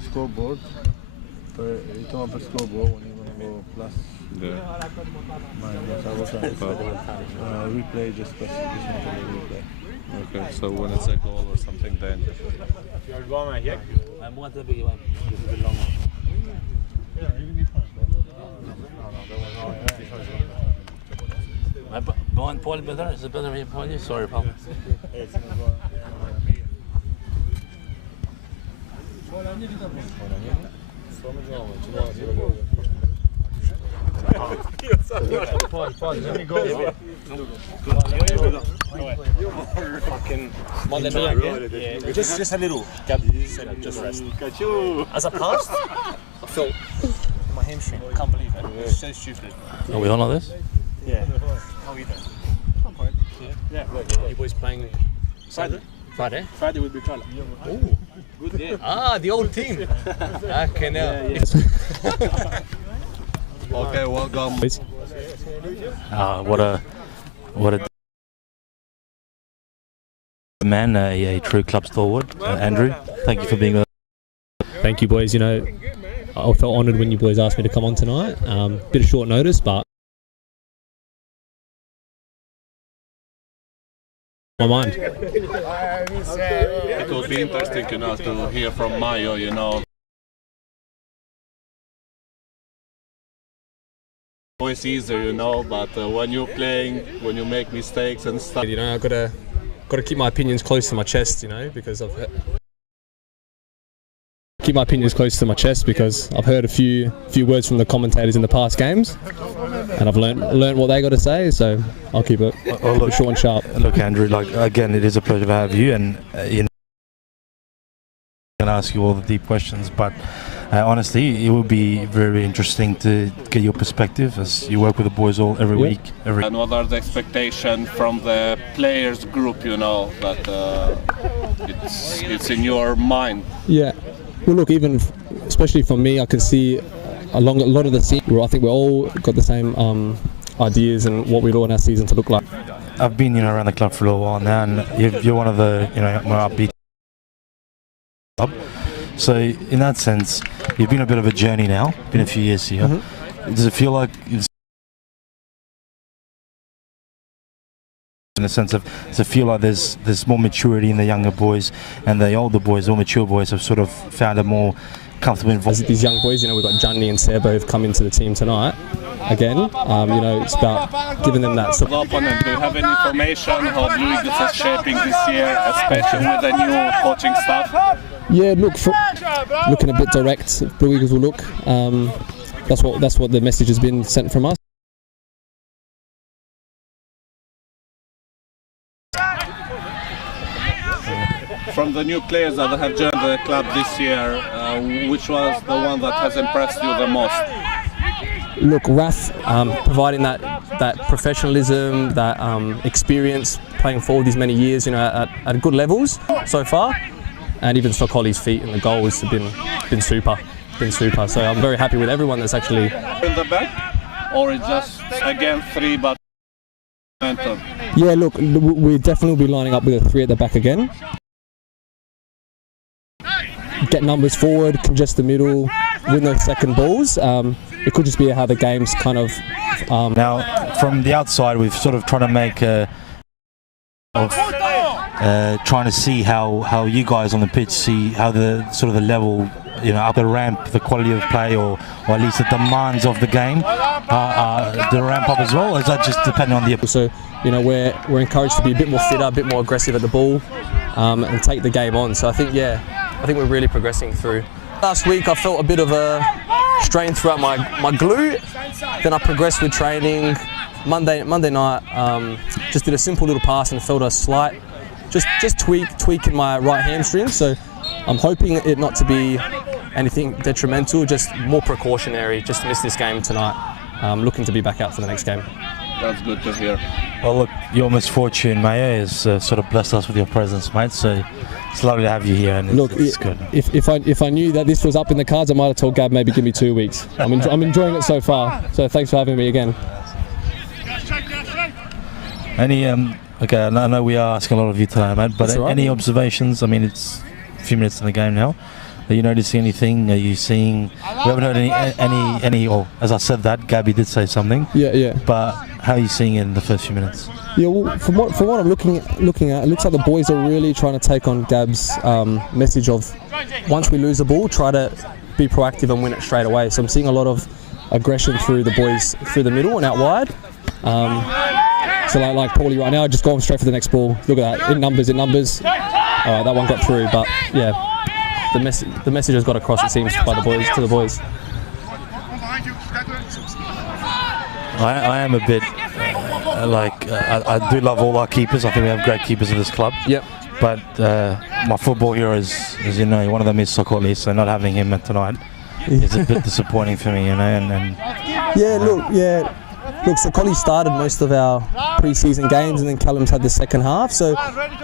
Scoreboard. You come up a scoreboard when you want to go plus. Replay, just press this one to the replay. Okay, so when it's a goal or something, then. Behind Paulie better? Is it better behind Paulie? Sorry, pal. Just a little. Just rest. As I passed, I felt my hamstring. I can't believe it. It's so stupid. Are we on like this? Yeah. How are you doing? I'm fine. Yeah. You boys playing Friday? Friday? Friday will be Kala. Oh, good game. Ah, the old team. Okay, now. Okay, welcome. What a man, a true club stalwart. Andrew, thank you for being with us. Thank you, boys. You know, I felt honoured when you boys asked me to come on tonight. Bit of short notice, but my mind. It will be interesting, you know, to hear from Mayo, you know. Always easier, you know, but when you're playing, when you make mistakes and stuff. You know, I've got to keep my opinions close to my chest, you know, because I've heard a few words from the commentators in the past games, and I've learned what they got to say, so I'll keep it short and sharp. Look, Andrew, like again, it is a pleasure to have you, and you know, I'm gonna ask you all the deep questions, but honestly, it would be very interesting to get your perspective as you work with the boys every week. And what are the expectations from the players group, you know, that it's in your mind? Yeah. Well, look, especially for me, I can see a lot of the scene where I think we all got the same ideas and what we'd want our season to look like. I've been, around the club for a little while now, and you're one of the, more upbeat club. So in that sense, you've been a bit of a journey now, been a few years here. Mm-hmm. Does it feel like, in the sense of, does it feel like there's more maturity in the younger boys, and the older boys, or mature boys, have sort of found a more comfortable environment? These young boys, we've got Johnny and Sebo who've come into the team tonight. Again, it's about giving them that support. Do you have any information how Blue Eagles is shaping this year, especially with the new coaching staff? Yeah, looking a bit direct. Blue Eagles will look. That's what the message has been sent from us. From the new players that have joined the club this year, which was the one that has impressed you the most? Look, Raf, providing that professionalism, that experience, playing for all these many years, at good levels so far, and even Stockholi's feet and the goals have been super. So I'm very happy with everyone that's actually in the back, or it's just again 3 but momentum. Yeah, look, we definitely will be lining up with a 3 at the back again. Get numbers forward, congest the middle, win the second balls. It could just be how the game's kind of. Now, from the outside, we've sort of tried to make trying to see how you guys on the pitch see how the sort of the level, up the ramp, the quality of play, or at least the demands of the game, the ramp up as well. Or is that just depending on the? So, we're encouraged to be a bit more fitter, a bit more aggressive at the ball, and take the game on. So I think we're really progressing through. Last week I felt a bit of a strain throughout my glute. Then I progressed with training. Monday night, just did a simple little pass and felt a slight, just tweak in my right hamstring. So I'm hoping it not to be anything detrimental, just more precautionary, just to miss this game tonight. Looking to be back out for the next game. That's good to hear. Well, look, your misfortune, Mayo, has sort of blessed us with your presence, mate. So it's lovely to have you here, and it's good. If I knew that this was up in the cards, I might have told Gab maybe give me 2 weeks. I'm enjoying it so far. So thanks for having me again. Any okay, I know we are asking a lot of you tonight, mate, but right. Any observations? I mean, few minutes in the game now. Are you noticing anything? Are you seeing? We haven't heard any. Or as I said that, Gabby did say something. Yeah. But how are you seeing it in the first few minutes? Yeah, well, from what I'm looking at, it looks like the boys are really trying to take on Gab's message of once we lose the ball, try to be proactive and win it straight away. So I'm seeing a lot of aggression through the boys through the middle and out wide. So like Paulie right now, just going straight for the next ball. Look at that, in numbers. All right, that one got through, but yeah. The message has got across, it seems, by the boys to the boys. I am a bit I do love all our keepers. I think we have great keepers in this club. Yep. But my football hero is, as you know, one of them is Sokoli, so not having him tonight is a bit disappointing for me, you know. And Look, Sokoli started most of our pre-season games, and then Callum's had the second half. So,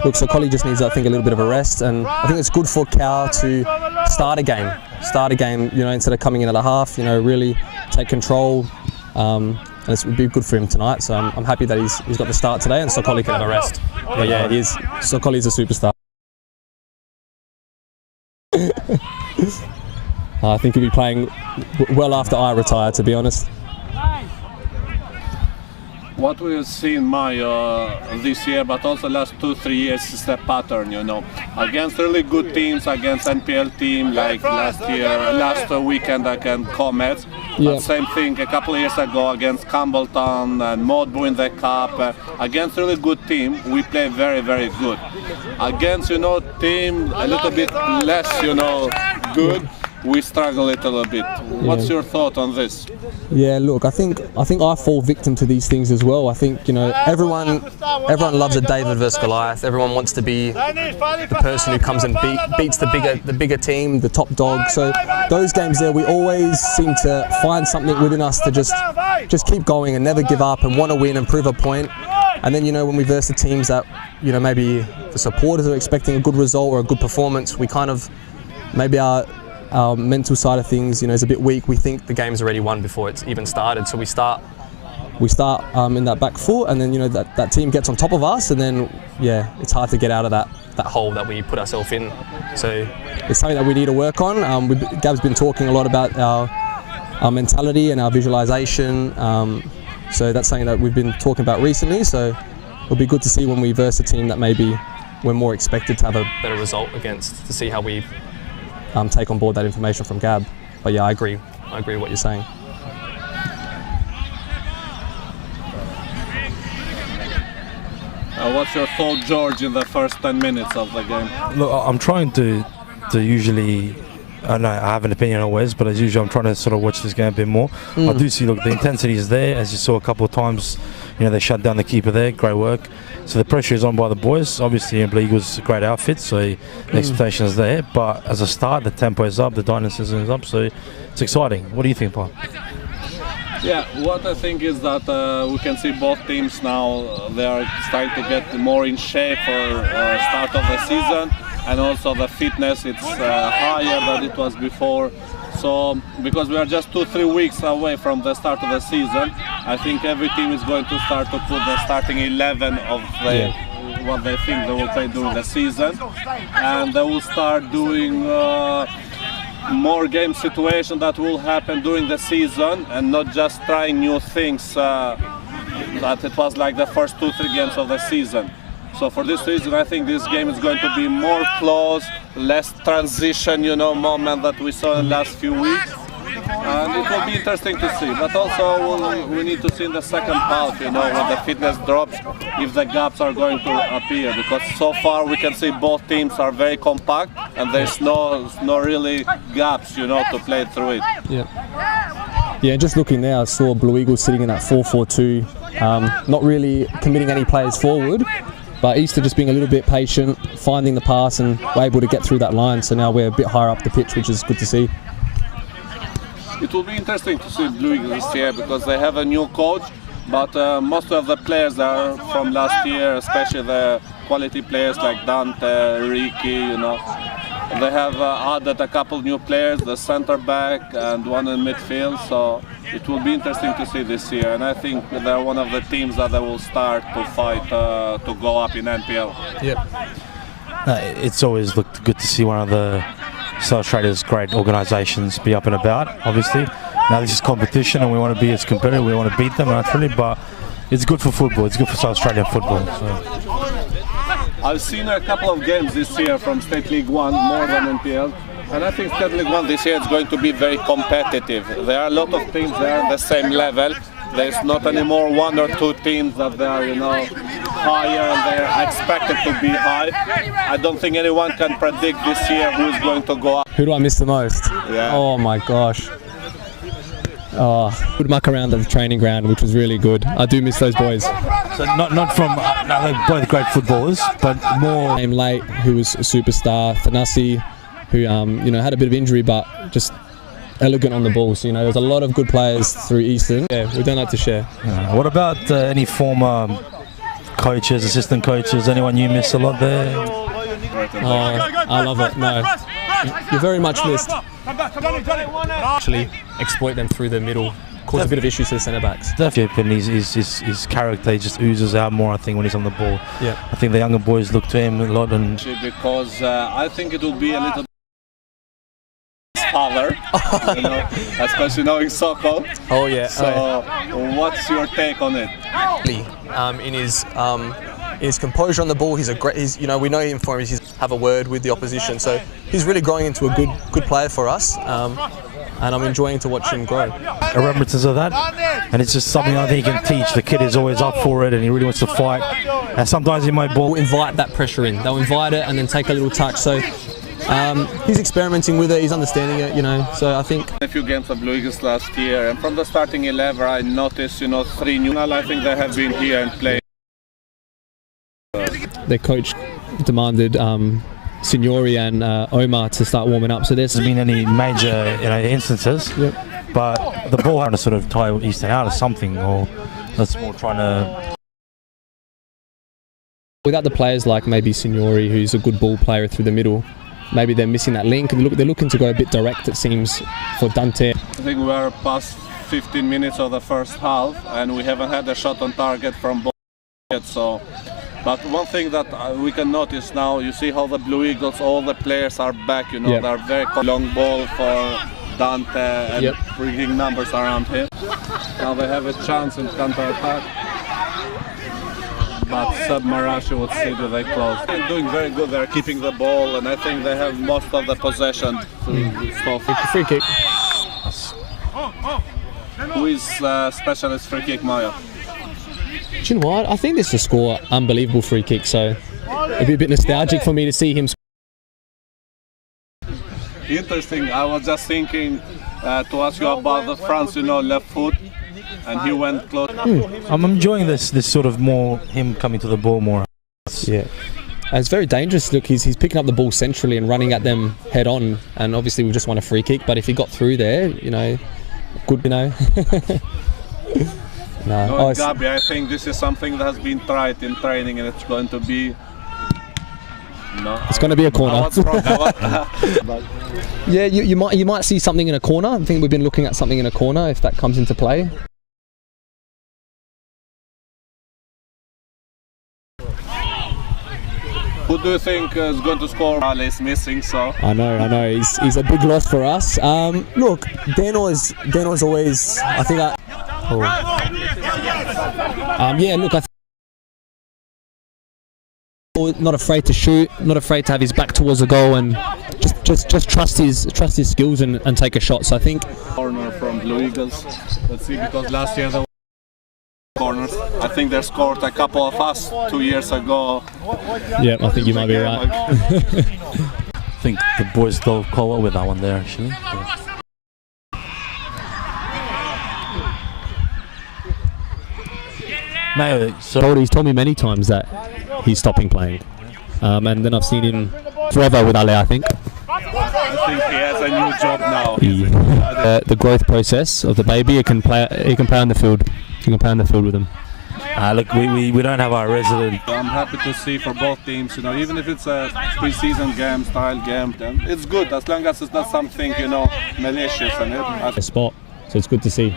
look, Sokoli just needs, I think, a little bit of a rest, and I think it's good for Cal to start a game, you know, instead of coming in at a half, you know, really take control, and it would be good for him tonight. So I'm happy that he's got the start today, and Sokoli can have a rest. But yeah, Sokoli's a superstar. I think he'll be playing well after I retire, to be honest. What we have seen, this year, but also last 2-3 years, is a pattern, you know, against really good teams, against NPL team like last weekend against Comets. Yeah. Same thing a couple of years ago against Campbelltown and Modbu in the cup. Against really good team, we play very, very good. Against, you know, team a little bit less, you know, good, we struggle a little bit. What's your thought on this? Yeah, look, I think I fall victim to these things as well. I think, you know, everyone loves a David versus Goliath. Everyone wants to be the person who comes and beats the bigger team, the top dog. So those games there, we always seem to find something within us to just keep going and never give up and want to win and prove a point. And then, you know, when we verse the teams that, you know, maybe the supporters are expecting a good result or a good performance, we kind of maybe our mental side of things, you know, is a bit weak. We think the game's already won before it's even started, so we start in that back foot, and then, you know, that team gets on top of us, and then yeah, it's hard to get out of that hole that we put ourselves in. So it's something that we need to work on. Gab's been talking a lot about our mentality and our visualization. So that's something that we've been talking about recently. So it'll be good to see when we verse a team that maybe we're more expected to have a better result against, to see how we take on board that information from Gab. But yeah, I agree with what you're saying. What's your thought, George, in the first 10 minutes of the game? Look, I'm trying to usually, I know I have an opinion always, but as usual I'm trying to sort of watch this game a bit more. I do see, look, the intensity is there, as you saw a couple of times. You know, they shut down the keeper there, great work. So the pressure is on by the boys. Obviously, Bleague was a great outfit, so the expectation is there. But as a start, the tempo is up, the dynamism is up, so it's exciting. What do you think, Paul? Yeah, what I think is that we can see both teams now, they are starting to get more in shape for start of the season, and also the fitness, it's higher than it was before. So, because we are just 2-3 weeks away from the start of the season, I think every team is going to start to put the starting 11 of what they think they will play during the season, and they will start doing more game situation that will happen during the season, and not just trying new things that it was like the first 2-3 games of the season. So for this reason, I think this game is going to be more close, less transition, you know, moment that we saw in the last few weeks. And it will be interesting to see. But also we need to see in the second half, you know, when the fitness drops, if the gaps are going to appear. Because so far we can see both teams are very compact, and there's no really gaps, you know, to play through it. Yeah, just looking there, I saw Blue Eagles sitting in that 4-4-2, not really committing any players forward. But Easter just being a little bit patient, finding the pass, and we're able to get through that line. So now we're a bit higher up the pitch, which is good to see. It will be interesting to see Blue Eagles this year because they have a new coach, but most of the players are from last year, especially the quality players like Dante, Ricky, you know. They have added a couple new players, the centre back and one in midfield, so it will be interesting to see this year. And I think they're one of the teams that they will start to fight to go up in NPL. Yeah. It's always looked good to see one of the South Australia's great organisations be up and about, obviously. Now this is competition and we want to be as competitive, we want to beat them naturally, but it's good for football, it's good for South Australian football. So. I've seen a couple of games this year from State League 1, more than NPL, and I think State League 1 this year is going to be very competitive. There are a lot of teams there at the same level. There's not anymore one or two teams that they are, higher and they're expected to be high. I don't think anyone can predict this year who is going to go up. Who do I miss the most? Yeah. Oh my gosh. Oh, good muck around at the training ground, which was really good. I do miss those boys. So not from, they're both great footballers, but more... Came late, who was a superstar, Thanasi, who had a bit of injury, but just elegant on the ball. So there's a lot of good players through Eastern. Yeah, we don't like to share. What about any former coaches, assistant coaches? Anyone you miss a lot there? Oh, I love it. No, you're very much missed. Actually, exploit them through the middle. Cause a bit of issues to the centre backs. Definitely, and his character just oozes out more, I think, when he's on the ball. Yeah. I think the younger boys look to him a lot, and because I think it will be a little father, especially knowing soccer. Oh yeah. So, what's your take on it? In his composure on the ball, he's a great. We know him for his have a word with the opposition. So he's really growing into a good player for us. And I'm enjoying to watch him grow. Remembrances of that, and it's just something I think he can teach. The kid is always up for it, and he really wants to fight. And sometimes he might ball. Invite that pressure in. They'll invite it and then take a little touch. So he's experimenting with it. He's understanding it. So I think a few games of Blue Eagles last year, and from the starting 11, I noticed 3 new. I think they have been here and played. Their coach demanded Signori and Omar to start warming up. So there's been any major instances, yep. But the ball trying to sort of tie Eastern out or something, or that's more trying to. Without the players like maybe Signori, who's a good ball player through the middle, maybe they're missing that link. They're looking to go a bit direct, it seems, for Dante. I think we are past 15 minutes of the first half, and we haven't had a shot on target from both yet. So. But one thing that we can notice now, you see how the Blue Eagles, all the players are back, Yep. They're very long ball for Dante and Yep. bringing numbers around him. Now they have a chance in counter-attack. But Sub Marashi would see that they close. They're doing very good, they're keeping the ball, and I think they have most of the possession to stop. Free kick. Who is specialist free kick, Maya? Do you know what? I think this will score unbelievable free kick, so it'd be a bit nostalgic for me to see him. Interesting. I was just thinking to ask you about the France, left foot, and he went close. I'm enjoying this sort of more him coming to the ball more. Yeah, and it's very dangerous. Look, he's picking up the ball centrally and running at them head on, and obviously we just want a free kick. But if he got through there, good, No, Gabi, I think this is something that has been tried in training, and it's going to be. No, it's going to be a corner. But yeah, you might see something in a corner. I think we've been looking at something in a corner if that comes into play. Who do you think is going to score? Ali is missing, so. I know. He's a big loss for us. Look, Dano's always. I think. Yeah, look, I think not afraid to shoot, not afraid to have his back towards the goal, and just trust his skills and take a shot. So I think Corner from Blue Eagles. Let's see, because last year there were corners. I think they scored a couple of us 2 years ago. Yeah, I think you might be right. I think the boys go call with that one there actually. Yeah. No, so He's told me many times that he's stopping playing, and then I've seen him forever with Ale. I think. I think he has a new job now. The growth process of the baby, he can play on the field. You can play on the field with him. Look, we don't have our resident. I'm happy to see for both teams, even if it's a pre-season game, style game, then it's good as long as it's not something, malicious in it. A spot, so it's good to see.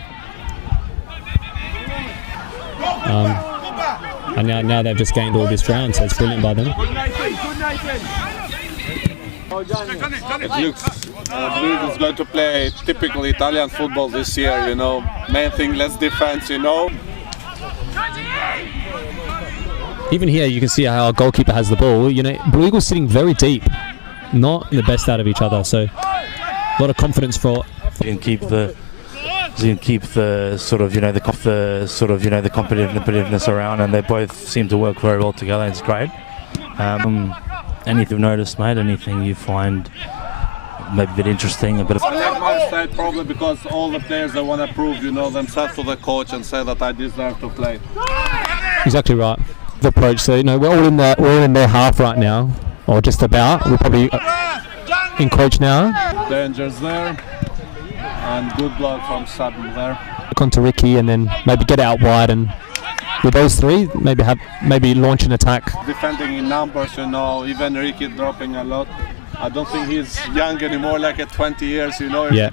And now they've just gained all this ground, so it's brilliant by them. It looks Midfield is going to play typical Italian football this year, you know. Main thing, less defense, you know. Even here, you can see how our goalkeeper has the ball. You know, Blue Eagles sitting very deep, not the best out of each other. So a lot of confidence for. You can keep the sort of the competitiveness around, and they both seem to work very well together. It's great. Anything you've noticed, mate? Anything you find maybe a bit interesting, a bit of? I think my side probably because all the players they want to prove, you know, themselves to the coach and say that I deserve to play. Exactly right. The approach. So we're all in their half right now, or just about. We're probably in coach now. Dangers there, and good block from Sutton there. Look on to Ricky, and then maybe get out wide, and with those three, maybe launch an attack. Defending in numbers, you know, even Ricky dropping a lot. I don't think he's young anymore, like at 20 years, you know. Yeah.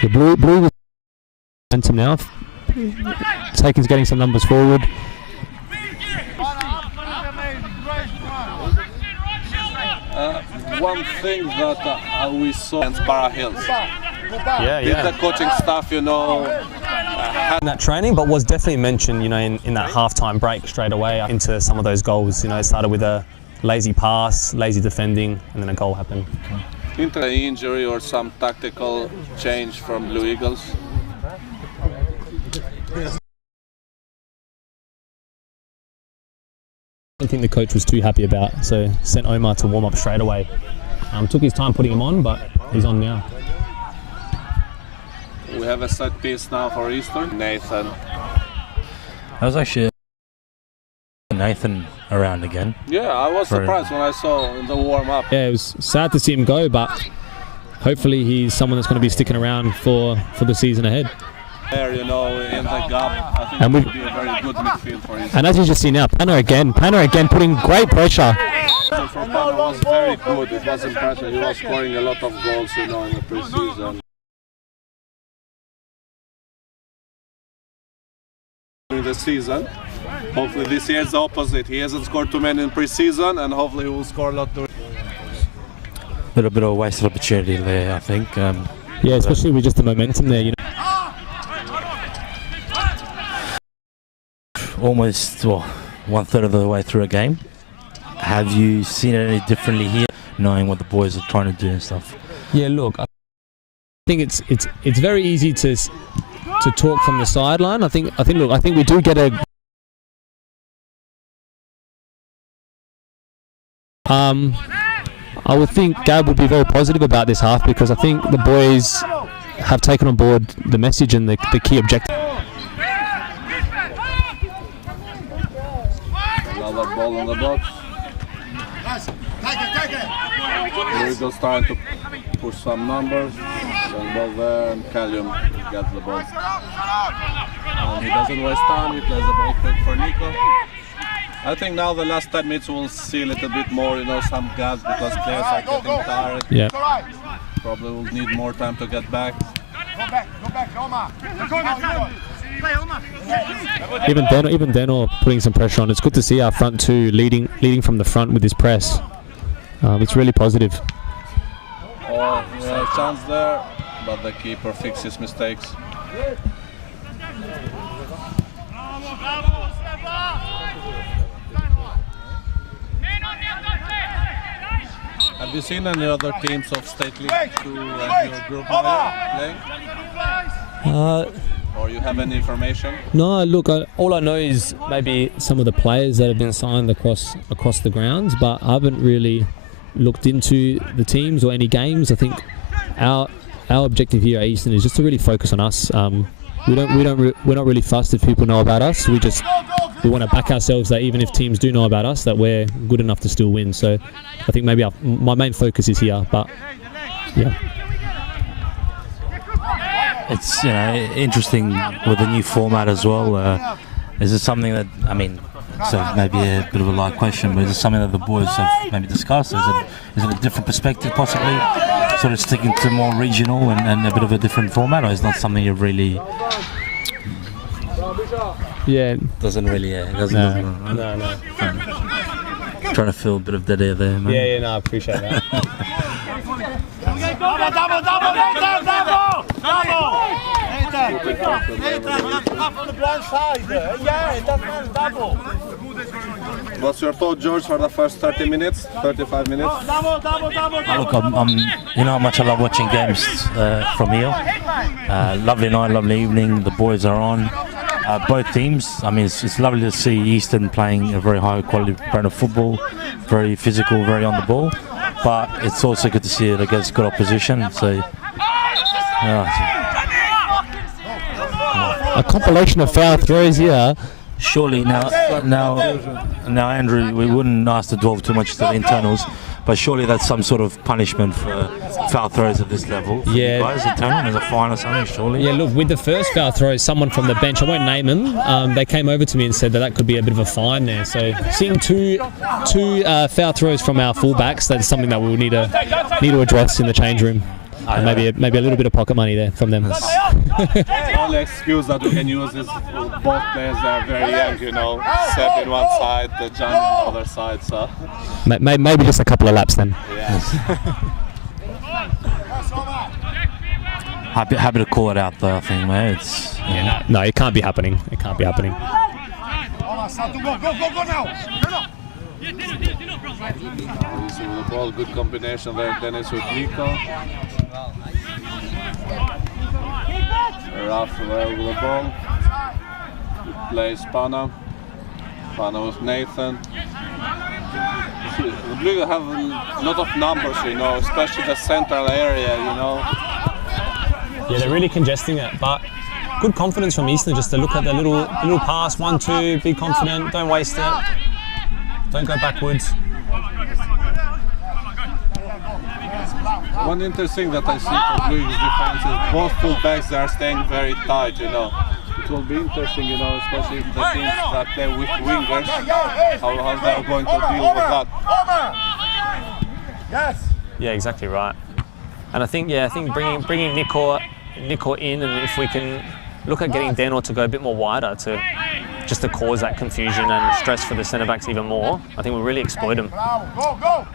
The blue was momentum now. Taken's getting some numbers forward. One thing that we saw in Para Hills. Did the coaching staff, you know, In that training, but was definitely mentioned, in that half-time break straight away into some of those goals. It started with a lazy pass, lazy defending, and then a goal happened. Into an injury or some tactical change from Blue Eagles. I don't think the coach was too happy about, so sent Omar to warm up straight away. Took his time putting him on, but he's on now. We have a set piece now for Easter. Nathan. I was actually Nathan around again. Yeah, I was surprised when I saw the warm up. Yeah, it was sad to see him go, but hopefully he's someone that's going to be sticking around for the season ahead. There, in the gap, I think it would be a very good midfield for Easter. And as you just see now, Panner again putting great pressure. Panner was very good. It was impressive. He was scoring a lot of goals, in the pre-season. In the season, hopefully this year is the opposite. He hasn't scored too many in pre-season, and hopefully he will score a lot. Little bit of a wasted opportunity there, I think. Yeah, especially with just the momentum there. Almost 1/3 of the way through a game. Have you seen it any differently here, knowing what the boys are trying to do and stuff? Yeah, look, I think it's very easy to talk from the sideline. I think we do get a. I would think Gab would be very positive about this half because I think the boys have taken on board the message and the key objective. Another ball in the box. Here we go, starting to push some numbers. Long ball there, and Callum gets the ball. And he doesn't waste time, he plays the ball quick for Nico. I think now the last 10 minutes we'll see a little bit more, some gaps because players are getting tired. Yeah. Probably will need more time to get back. Even Denor putting some pressure on. It's good to see our front two leading from the front with his press. It's really positive. Oh, yeah, chance there, but the keeper fixes mistakes. Have you seen any other teams of State League 2 and your group playing? Or you have any information? No, look, all I know is maybe some of the players that have been signed across the grounds, but I haven't really looked into the teams or any games. I think our objective here at Eastern is just to really focus on us. We're not really fussed if people know about us. We want to back ourselves that even if teams do know about us, that we're good enough to still win. So I think maybe my main focus is here, but yeah. It's interesting with the new format as well. Is it something that, so maybe a bit of a light question, but is it something that the boys have maybe discussed? Is it a different perspective possibly, sort of sticking to more regional and a bit of a different format, or is not something you've really Yeah. Doesn't really, it doesn't. No. Trying to feel a bit of dead air there, man. Yeah, no, I appreciate that. What's your thought, George, for the first 30 minutes, 35 minutes? Look, I'm you know how much I love watching games from here. Lovely night, lovely evening. The boys are on. Both teams. I mean, it's lovely to see Eastern playing a very high quality brand of football, very physical, very on the ball. But it's also good to see it against good opposition. So, A compilation of foul throws here. surely now, Andrew, we wouldn't ask to delve too much to the internals, but surely that's some sort of punishment for foul throws at this level. Yeah. You guys, internal, there's a fine or something, surely. Yeah, look, with the first foul throw, someone from the bench, I won't name them, they came over to me and said that could be a bit of a fine there. So seeing two foul throws from our fullbacks, that's something that we'll need to address in the change room. And maybe a little bit of pocket money there from them. The only excuse that we can use is both players are very young, you know. Seb in one side, John on the other side, so. Maybe just a couple of laps then. Yeah. Happy to call it out though, I think, mate. It's, No, it can't be happening. It can't be happening. Using the ball, good combination there, Dennis with Nico. Rough there with the ball. Good play, Spana with Nathan. The Blue have a lot of numbers, you know, especially the central area, you know. Yeah, they're really congesting it, but good confidence from Eastern just to look at the little pass, 1-2, be confident, don't waste it, don't go backwards. One interesting that I see for Blue's defense is both fullbacks they are staying very tight, you know. It will be interesting, you know, especially if the teams that play with wingers, how they are going to deal with that. Yes. Yeah, exactly right. And I think bringing Nico in, and if we can look at getting Deno to go a bit more wider to cause that confusion and stress for the centre backs even more, I think we'll really exploit them. Go.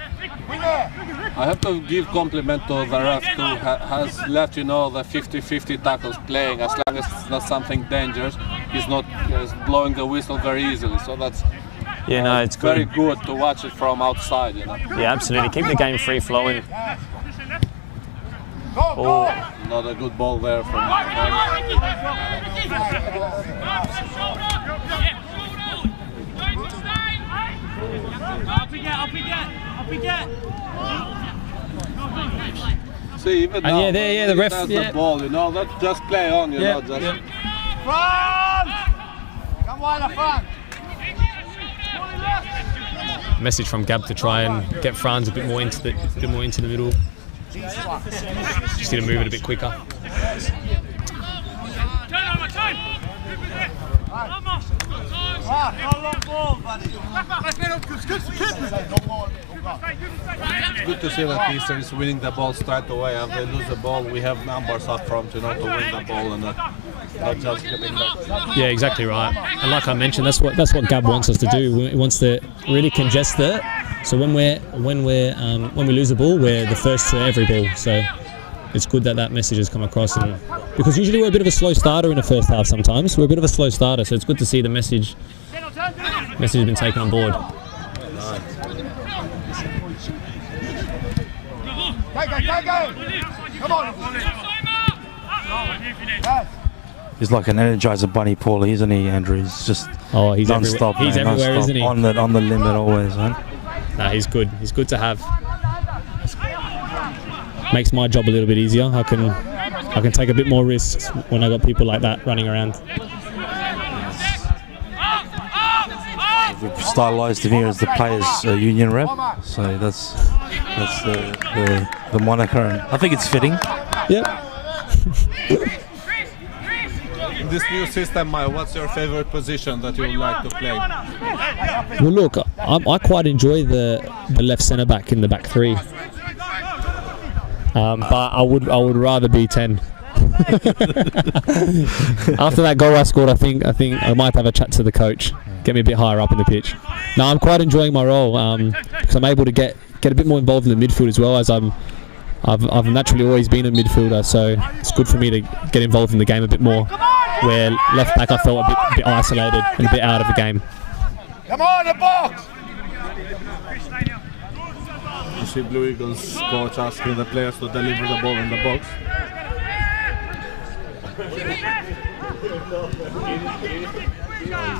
I have to give compliment to the ref who has left, you know, the 50-50 tackles playing. As long as it's not something dangerous, he's not blowing the whistle very easily. So that's it's very good. good to watch it from outside, you know. Yeah, absolutely. Keep the game free flowing. Oh, not a good ball there from See, even now, the ref, the ball, you know, let's just play on, you know, just. Front! Come on, front! Message from Gab to try and get Franz a bit more into the middle. Just need to move it a bit quicker. It's good to see that Eastern is winning the ball straight away. If they lose the ball, we have numbers up front, you know, to win the ball and not just getting that. Yeah, exactly right. And like I mentioned, that's what Gab wants us to do. He wants to really congest it. So when we lose the ball, we're the first to every ball. So it's good that message has come across, and because usually we're a bit of a slow starter in the first half. Sometimes we're a bit of a slow starter, so it's good to see the message has been taken on board. Go! Come on! Yes. He's like an Energizer bunny, Paulie, isn't he, Andrew? He's just he's non-stop, everywhere. He's man, everywhere, non-stop, isn't he? On the limit always, man. Nah, he's good. He's good to have. Makes my job a little bit easier. I can take a bit more risks when I got people like that running around. We've stylised him here as the players' union rep, so that's the moniker, and I think it's fitting. Yep. In this new system, Maya, what's your favourite position that you would like to play? Well, look, I quite enjoy the left centre back in the back three, but I would rather be 10. After that goal I scored, I think I might have a chat to the coach, get me a bit higher up in the pitch. No, I'm quite enjoying my role because I'm able to get a bit more involved in the midfield as well, as I've naturally always been a midfielder, so it's good for me to get involved in the game a bit more. Where left back I felt a bit isolated and a bit out of the game. Come on, the box! You see Blue Eagles coach asking the players to deliver the ball in the box.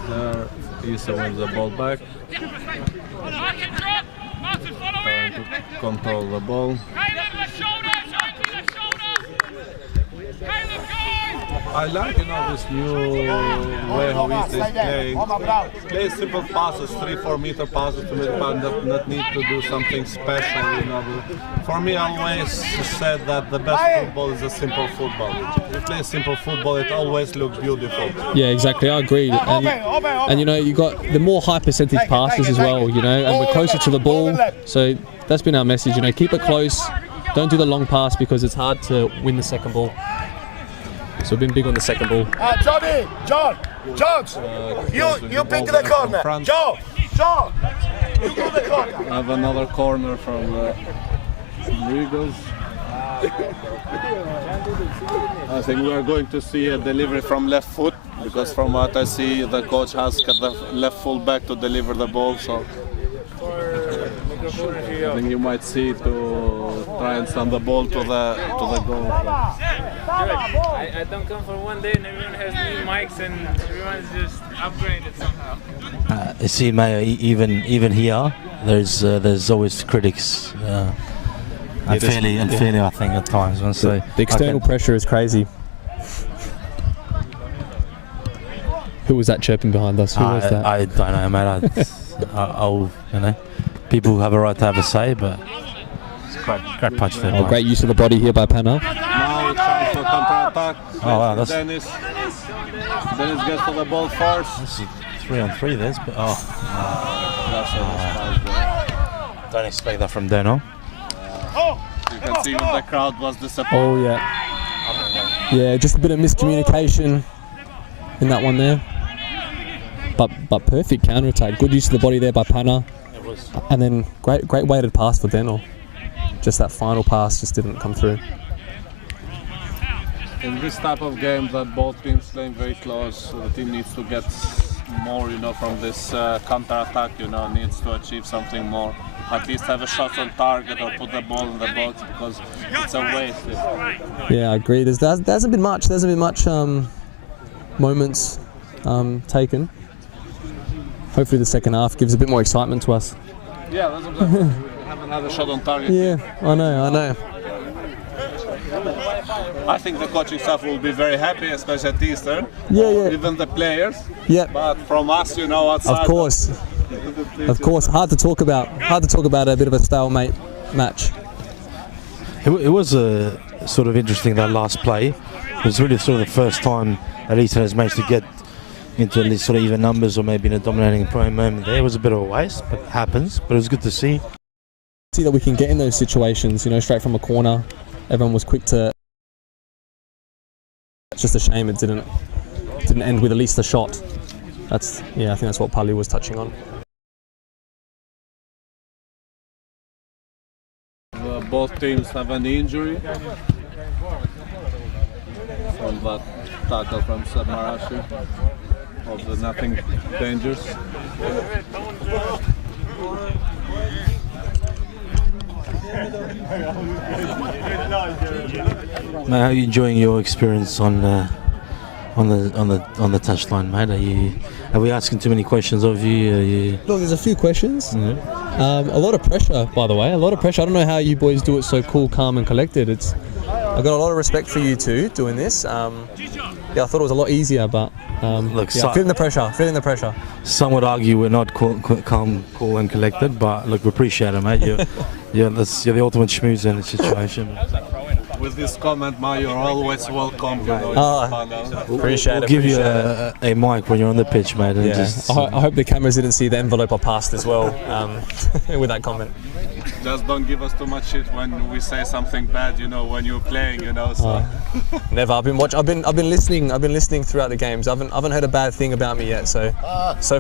There, Isa wins the ball back. Trying to control the ball. I like, this new way how Isa is playing. Play simple passes, 3-4 meter passes to midfield, not need to do something special, For me, I always said that the best football is a simple football. If you play simple football, it always looks beautiful. Yeah, exactly. I agree. And you got the more high percentage passes as well, and we're closer to the ball. So that's been our message, keep it close. Don't do the long pass because it's hard to win the second ball. So we've been big on the second ball. John, you pick the corner. John, you do the corner. I have another corner from the Eagles. I think we are going to see a delivery from left foot, because from what I see, the coach has got the left full back to deliver the ball. So I think you might see to try and send the ball to the goal. I don't come for one day and everyone has new mics and everyone's just upgraded somehow. You see, Mayo, even here, there's always critics. Unfairly, I think, at times. So the external pressure is crazy. Who was that chirping behind us? Who was that? I don't know, mate. I'll people have a right to have a say, but it's great punch there. Great use of the body here by Panna. Now it's time for counter-attack. Oh wow, that's Dennis gets to the ball first. This is 3-on-3. There's, but don't expect that from Deno. You can see the crowd was disappointed. Oh yeah. Yeah, just a bit of miscommunication in that one there. But perfect counter attack. Good use of the body there by Panna. And then great weighted pass for Deno. Just that final pass just didn't come through. In this type of game that both teams playing very close, so the team needs to get more, from this counter-attack, needs to achieve something more. At least have a shot on target or put the ball in the box, because it's a waste. Yeah, I agree. There hasn't been much. Moments taken. Hopefully the second half gives a bit more excitement to us. Yeah, that's what we haven't had a shot on target. Yeah, I know. I think the coaching staff will be very happy, especially at Easter. Yeah. Even the players. Yeah. But from us, outside. Of course. Hard to talk about a bit of a stalemate match. It was sort of interesting, that last play. It was really sort of the first time that Easton has managed to get into at least sort of even numbers, or maybe in a dominating prime moment there. It was a bit of a waste, but it happens. But it was good to see. See that we can get in those situations, straight from a corner. Everyone was quick to. It's just a shame it didn't end with at least a shot. I think that's what Pali was touching on. Both teams have an injury from that tackle from Samarashi. Hopefully nothing dangerous. Mate, how are you enjoying your experience on the touchline, mate? Are we asking too many questions of you? Look, there's a few questions. Mm-hmm. A lot of pressure, by the way. A lot of pressure. I don't know how you boys do it so cool, calm, and collected. I've got a lot of respect for you two doing this. I thought it was a lot easier, but feeling the pressure. Some would argue we're not calm, cool, and collected, but look, we appreciate it, mate. You're the ultimate schmooze in the situation. with this comment, Ma, you're always welcome. You know, Appreciate it. We'll give you appreciate it. a mic when you're on the pitch, mate. And Yeah. just, I hope the cameras didn't see the envelope I passed as well with that comment. Just don't give us too much shit when we say something bad, you know, when you're playing, you know. So. Never. I've been listening. I've been listening throughout the games. I haven't heard a bad thing about me yet. So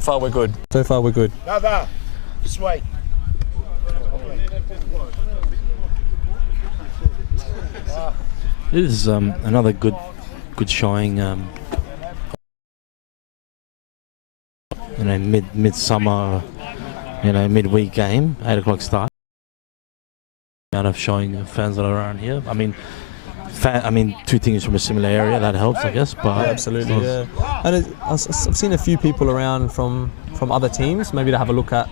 far we're good. So far we're good. Now, this way. it is another good showing. Midsummer, midweek game, 8 o'clock start. Out of showing fans that are around here. I mean, two teams from a similar area, that helps, I guess. But Yeah, absolutely, yeah. And I've seen a few people around from other teams, maybe to have a look at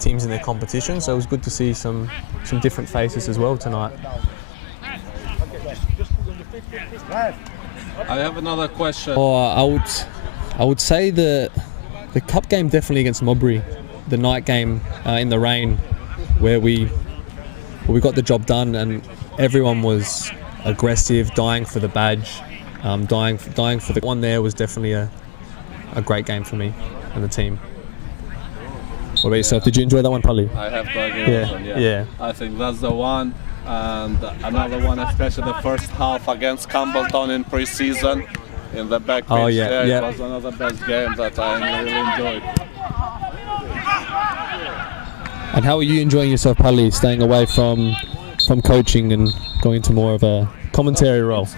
teams in their competition. So it was good to see some different faces as well tonight. I have another question. I would say the cup game definitely against Mowbray, the night game in the rain, where we got the job done and everyone was aggressive, dying for the badge, dying for the one. There was definitely a great game for me and the team. What about yourself? Did you enjoy that one, Pali? I have to agree with him, yeah. I think that's the one. And another one, especially the first half against Campbelltown in pre-season in the back pitch. Oh, yeah. It was one of the best games that I really enjoyed. And how are you enjoying yourself, Pali, staying away from coaching and going into more of a commentary role?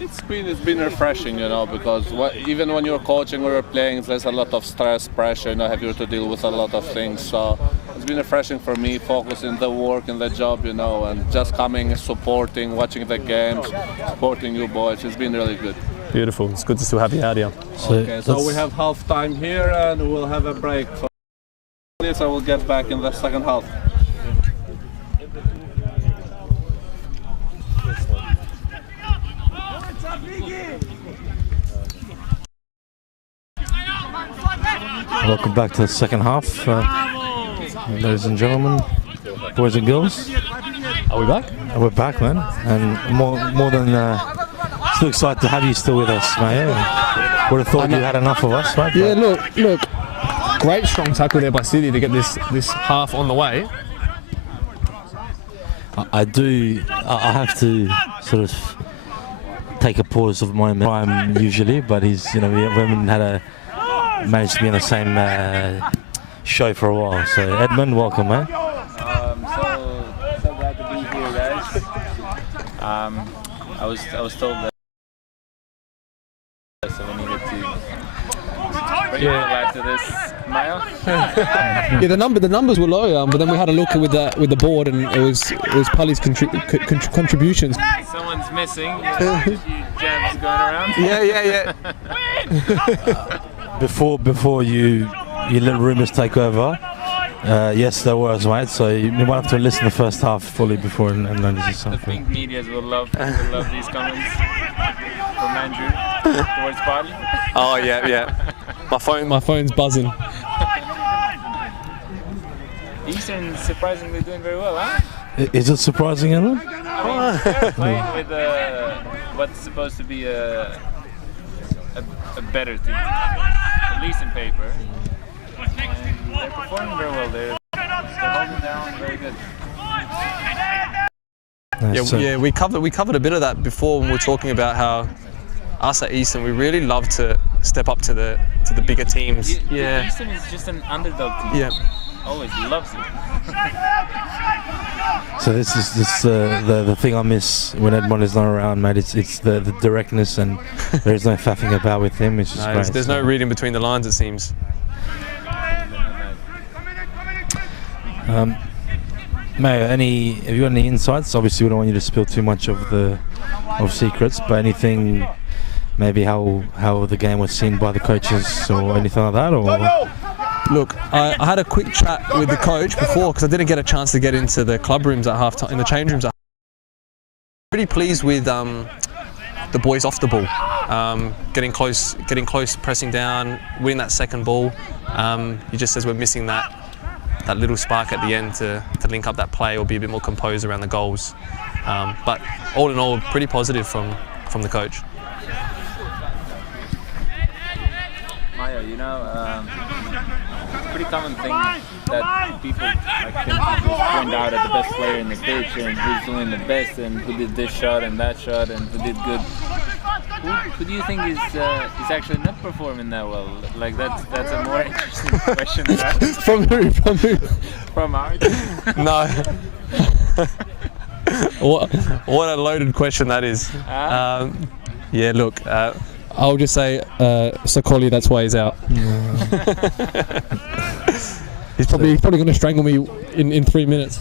It's been refreshing, because even when you're coaching or you're playing, there's a lot of stress, pressure, have you to deal with a lot of things. So it's been refreshing for me, focusing the work and the job, and just coming, supporting, watching the games, supporting you boys. It's been really good. Beautiful. It's good to still have you out here. So we have half time here and we'll have a break. So we'll get back in the second half. Welcome back to the second half, ladies and gentlemen, boys and girls. Are we back? We're back, man, and more than still excited to have you still with us, mate. Would have thought you had enough of us, mate. Yeah, look. Great strong tackle there by City to get this half on the way. I have to sort of take a pause of my time usually, but we haven't managed to be on the same show for a while. So Edmund, welcome, man. So glad to be here, guys. I was told that so we needed to bring it back to this mile. Yeah, the numbers were low, but then we had a look with the board, and it was Pali's contributions. Someone's missing. A few jabs going around. Yeah. Before you let rumours take over, yes, there was, mate. So you might have to listen to the first half fully before and then this is The something. pink medias will love these comments from Andrew towards Bali. Oh yeah. My phone's buzzing. Eastern's surprisingly doing very well, huh? Is it surprising, Edmund? I mean, they're playing with what's supposed to be a better team, at least in paper. And they're performing very well. They're holding down very good. We covered a bit of that before when we were talking about how us at Eastern, we really love to step up to the bigger teams. Eastern is just an underdog team. Yeah. Always loves it. So this is the thing I miss when Edmond is not around, mate. It's the directness, and there is no faffing about with him. It's just great. There's no reading between the lines, it seems. Mayo, have you got any insights? Obviously, we don't want you to spill too much of secrets, but anything, maybe how the game was seen by the coaches or anything like that, or. Look, I had a quick chat with the coach before because I didn't get a chance to get into the club rooms at half time, in the change rooms. Pretty pleased with the boys off the ball, getting close, pressing down, winning that second ball. He just says we're missing that that little spark at the end to link up that play or be a bit more composed around the goals. But all in all, pretty positive from the coach. Maya, you know, it's a pretty common thing that people like tend to just point out at the best player in the pitch and who's doing the best and who did this shot and that shot and who did good. Who do you think is actually not performing that well? Like that's a more interesting question. Right? From who? From our team. No. What a loaded question that is. Yeah, look, I'll just say Sokoli, that's why he's out. He's probably going to strangle me in 3 minutes.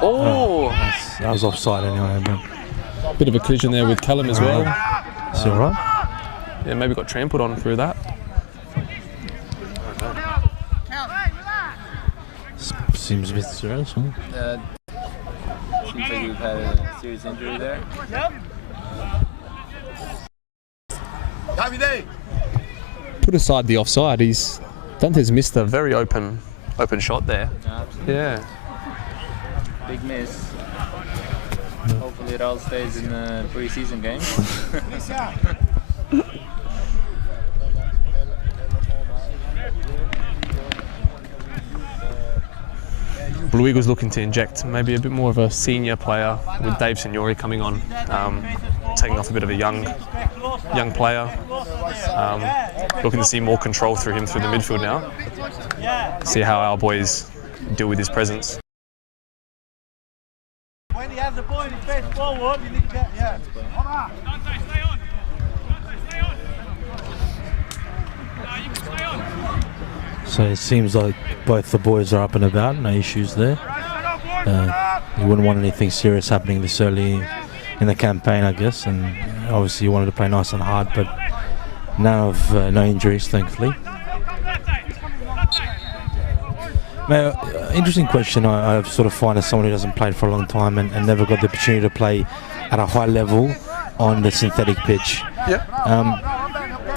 Oh, that was offside anyway. But bit of a collision there with Callum as well. Is he alright? Yeah, maybe got trampled on through that. Seems a bit serious, huh? Seems like you've had a serious injury there. Put aside the offside, Dante's missed a very open shot there. Absolutely. Yeah. Big miss. Hopefully it all stays in the pre-season game. Blue Eagles looking to inject maybe a bit more of a senior player with Dave Signori coming on, taking off a bit of a young player. Looking to see more control through him through the midfield now. See how our boys deal with his presence. When he has the ball in his face forward, you need to get, yeah. So it seems like both the boys are up and about, no issues there. You wouldn't want anything serious happening this early in the campaign, I guess, and obviously you wanted to play nice and hard, but no injuries, thankfully. Now, interesting question I sort of find as someone who hasn't played for a long time and never got the opportunity to play at a high level on the synthetic pitch. Yep.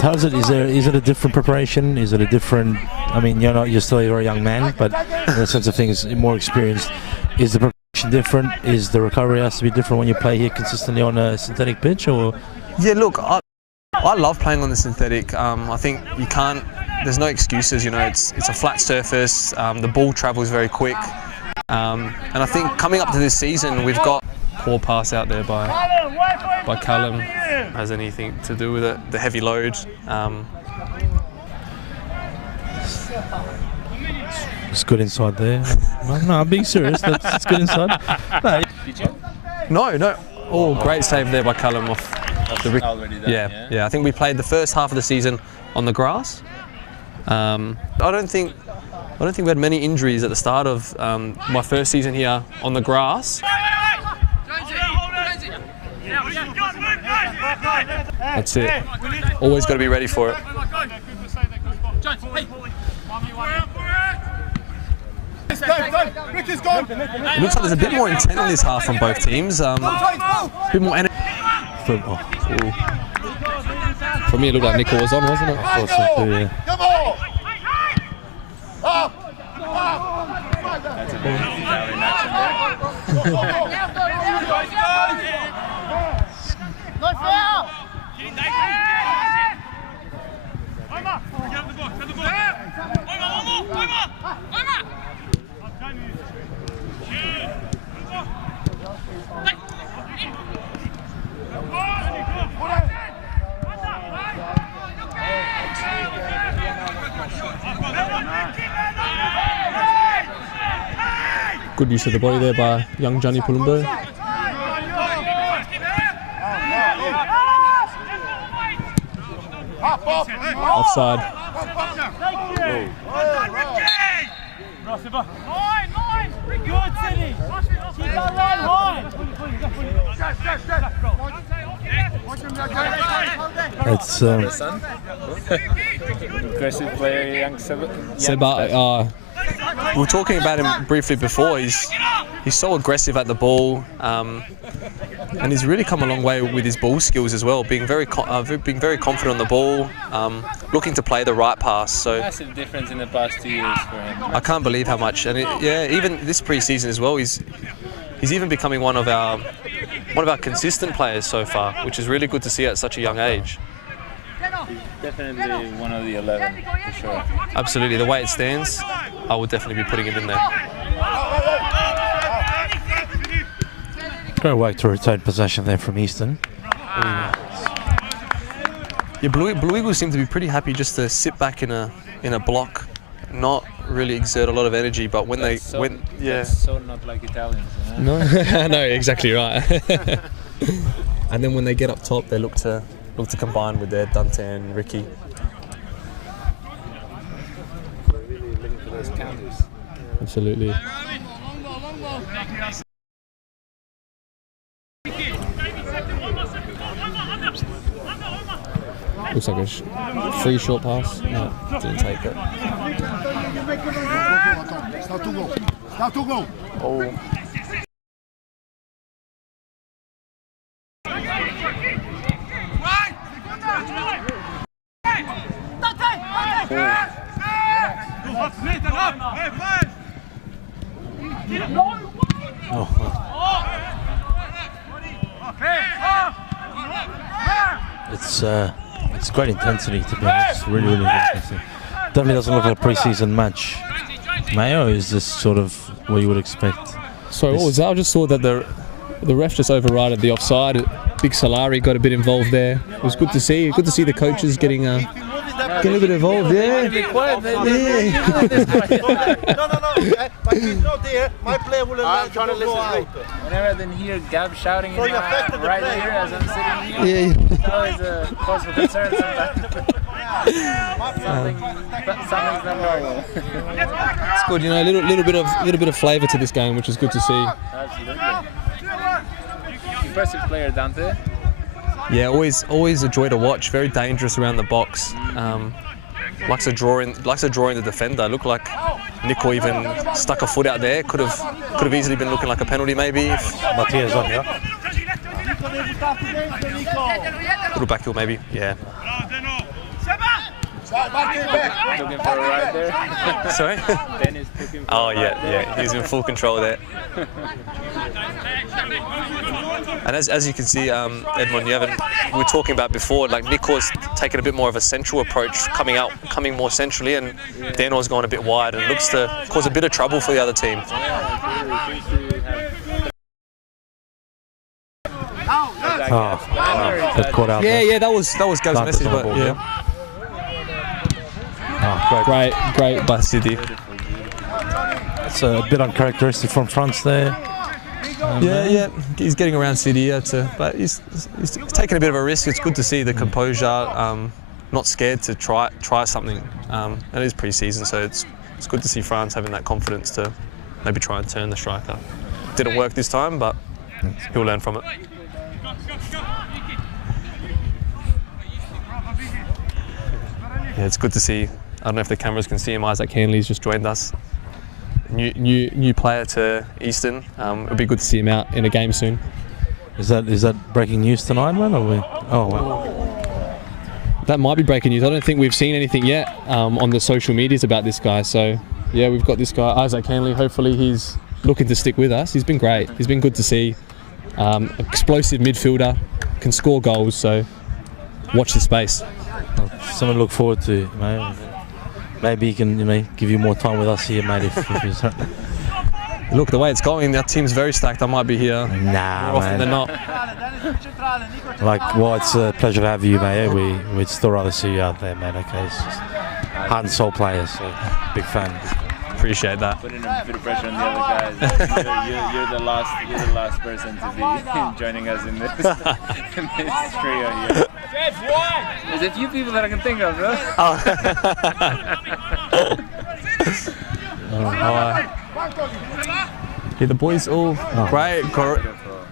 How is it? Is it a different preparation? Is it a different? I mean, you're still a very young man, but in the sense of things, more experienced. Is the preparation different? Is the recovery has to be different when you play here consistently on a synthetic pitch, or? Yeah, look, I love playing on the synthetic. I think you can't. There's no excuses. You know, it's a flat surface. The ball travels very quick, and I think coming up to this season, we've got poor pass out there by Callum. Has anything to do with it? The heavy load. It's good inside there. No, I'm being serious. It's good inside. No. Did you? No. Oh, great save there by Callum off the already done, yeah. I think we played the first half of the season on the grass. I don't think we had many injuries at the start of my first season here on the grass. That's it. Always got to be ready for it. It looks like there's a bit more intent in this half from both teams. A bit more energy. For me, it looked like Nickel was on, wasn't it? I thought so too, yeah. That's a big Italian action Good use of the body there by young Johnny Pulumbo. Offside. It's aggressive player, young Seba. We were talking about him briefly before. He's so aggressive at the ball. and he's really come a long way with his ball skills as well, being very confident on the ball, looking to play the right pass. So Massive difference in the past 2 years for him. I can't believe how much, and even this pre-season as well, he's even becoming one of our consistent players so far, which is really good to see at such a young age. Definitely one of the 11 for sure. Absolutely, the way it stands, I would definitely be putting him in there. Great work to retain possession there from Eastern. Yeah, Blue Eagles seem to be pretty happy just to sit back in a block, not really exert a lot of energy. But when That's so not like Italians. You know? No, no, exactly right. And then when they get up top, they look to combine with their Dante and Ricky. We're really looking for those counters. Absolutely. Looks like a free short pass. No, didn't take it. Oh. It's great intensity, to be honest. Really, really interesting. Definitely doesn't look like a pre-season match. Mayo, is this sort of what you would expect? Sorry, what was that? I just saw that the ref just overrided the offside. Big Solari got a bit involved there. It was good to see. Good to see the coaches getting a bit involved. Yeah. But he's not there. My player will allow trying to listen out. Whenever I then hear Gab shouting in right here as I'm sitting here, it's always a cause for concern sometimes. Something's not normal. It's good, you know, a little bit of flavour to this game, which is good to see. Absolutely. Impressive player, Dante. Yeah, always a joy to watch. Very dangerous around the box. Likes to draw in the defender. Looked like Nico even stuck a foot out there. Could have easily been looking like a penalty maybe. Matthias on here. Little back heel maybe. Yeah. Took him for a ride there. Sorry? Dennis took him for Oh a ride yeah, there. he's in full control there. And as you can see, Edmond, we were talking about before, like Nico's taken a bit more of a central approach, coming more centrally, and Dano's gone a bit wide, and looks to cause a bit of trouble for the other team. Got caught out there. Yeah, that was Gab's message, but yeah. Great by City. It's a bit uncharacteristic from France there. Yeah, he's getting around City, but he's taking a bit of a risk. It's good to see the composure, not scared to try something. And it is pre-season, so it's good to see France having that confidence to maybe try and turn the striker. Didn't work this time, but he'll learn from it. Yeah, it's good to see. I don't know if the cameras can see him. Isaac Hanley's just joined us. New player to Eastern. It'll be good to see him out in a game soon. Is that breaking news tonight, man? Or oh wow. That might be breaking news. I don't think we've seen anything yet on the social medias about this guy. So yeah, we've got this guy Isaac Hanley. Hopefully he's looking to stick with us. He's been great. He's been good to see. Explosive midfielder, can score goals. So watch the space. Something to look forward to, mate. Maybe he can, give you more time with us here, mate. If Look, the way it's going, our team's very stacked. I might be here more often than not. It's a pleasure to have you, mate. We'd still rather see you out there, mate. Okay, it's just heart and soul players. So big fan. Appreciate that. Putting a bit of pressure on the other guys. You're the last person to be joining us in this trio here. There's a few people that I can think of, bro. Yeah, the boys all great.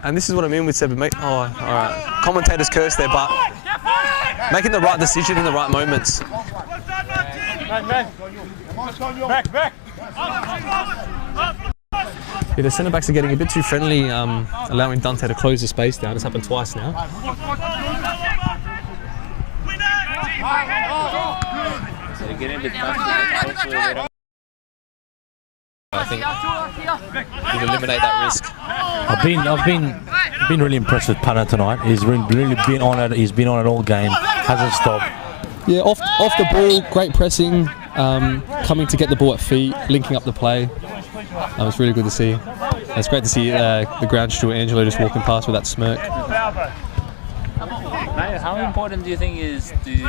And this is what I mean with Seb. All right. Commentators curse there, but making the right decision in the right moments. Back. the centre-backs are getting a bit too friendly, allowing Dante to close the space down. It's happened twice now. So they're getting a bit confident. Hopefully they don't. I think we'll eliminate that risk. I've been really impressed with Pana tonight. He's really been on it. He's been on it all game. Hasn't stopped. Yeah, off the ball, great pressing, coming to get the ball at feet, linking up the play. That was really good to see. And it's great to see the ground steward Angelo just walking past with that smirk. How important do you think is the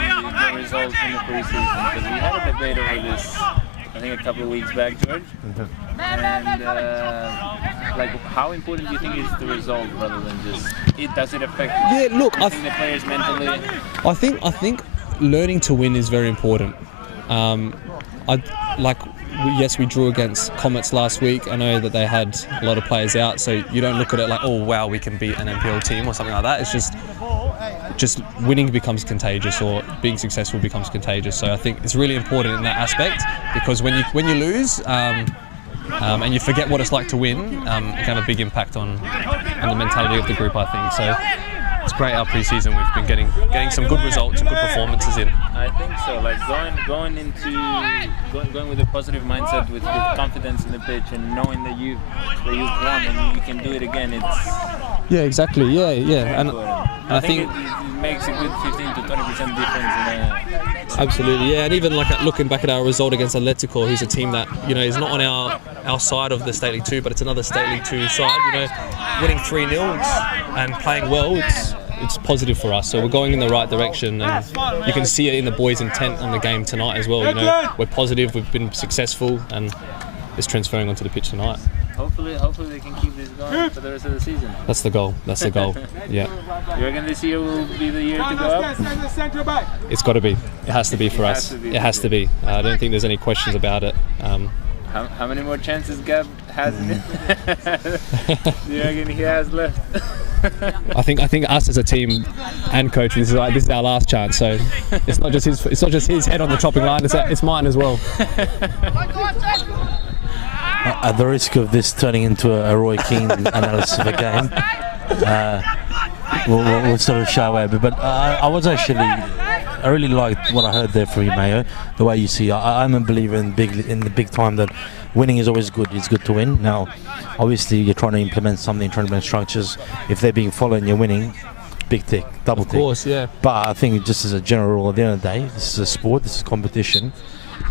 results in the preseason? Because we had a debate over this, I think, a couple of weeks back, George. And like, how important do you think is the result rather than just it? Does it affect? Yeah, look, the players mentally? I think learning to win is very important. Yes, we drew against Comets last week. I know that they had a lot of players out, so you don't look at it like, oh wow, we can beat an NPL team or something like that. It's just winning becomes contagious, or being successful becomes contagious. So I think it's really important in that aspect, because when you lose and you forget what it's like to win, it can have a big impact on the mentality of the group, I think. So it's great our pre-season we've been getting some good results and good performances in. I think so. Like going with a positive mindset, with confidence in the pitch, and knowing that you've won and you can do it again. Yeah, exactly. Yeah. And I think it makes a good 15 to 20% difference. Absolutely, yeah. And even like looking back at our result against Atletico, who's a team that is not on our side of the State League 2, but it's another State League 2 side. Winning 3-0 and playing well, it's positive for us. So we're going in the right direction, and you can see it in the boys' intent on the game tonight as well. We're positive, we've been successful, and it's transferring onto the pitch tonight. Hopefully they can keep this going for the rest of the season. That's the goal. Yeah. You reckon this year will be the year to go up? It's got to be. It has to be for us. It has to be. I don't think there's any questions about it. How many more chances Gab has? Do you reckon he has left? I think us as a team and coach, this is our last chance. So it's not just his head on the chopping line. It's mine as well. At the risk of this turning into a Roy Keane analysis of a game, we'll sort of shy away. But I really liked what I heard there from you, Mayo. The way you see, I'm a believer in the big time that winning is always good. It's good to win. Now, obviously, you're trying to implement something, trying to implement structures. If they're being followed and you're winning, big tick, double tick. Of course, yeah. But I think just as a general rule, at the end of the day, this is a sport, this is competition,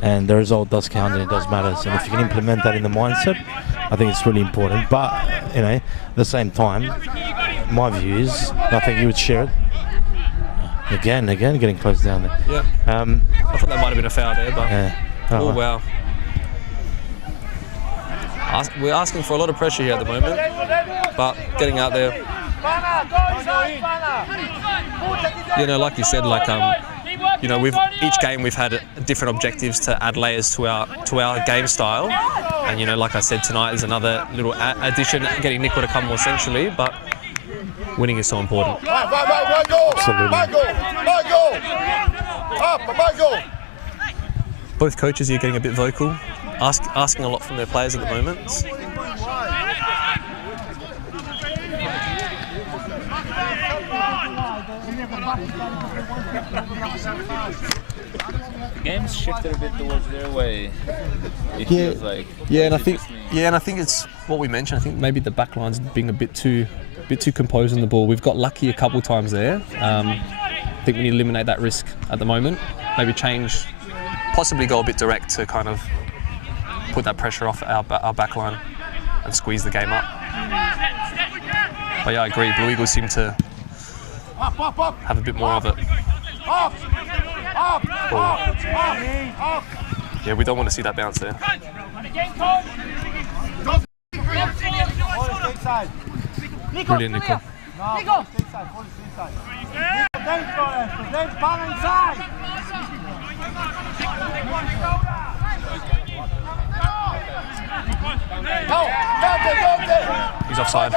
and the result does count and it does matter. So if you can implement that in the mindset, I think it's really important. But at the same time, my view is, I think you would share it. Again, getting close down there. Yeah. I thought that might have been a foul there, but oh wow. We're asking for a lot of pressure here at the moment, but getting out there. Like you said, we've each game we've had different objectives to add layers to our game style, and like I said tonight, there's another little addition, getting Nico to come more centrally, but winning is so important. Absolutely. Both coaches here getting a bit vocal, asking a lot from their players at the moment. The game's shifted a bit towards their way. It feels like. And I think it's what we mentioned. I think maybe the backline's being a bit too composed on the ball. We've got lucky a couple times there. I think we need to eliminate that risk at the moment. Maybe change, possibly go a bit direct to kind of put that pressure off our backline and squeeze the game up. But yeah, I agree. Blue Eagles seem to have a bit more of it. Yeah, we don't want to see that bounce there. Brilliant, Nico. He's offside.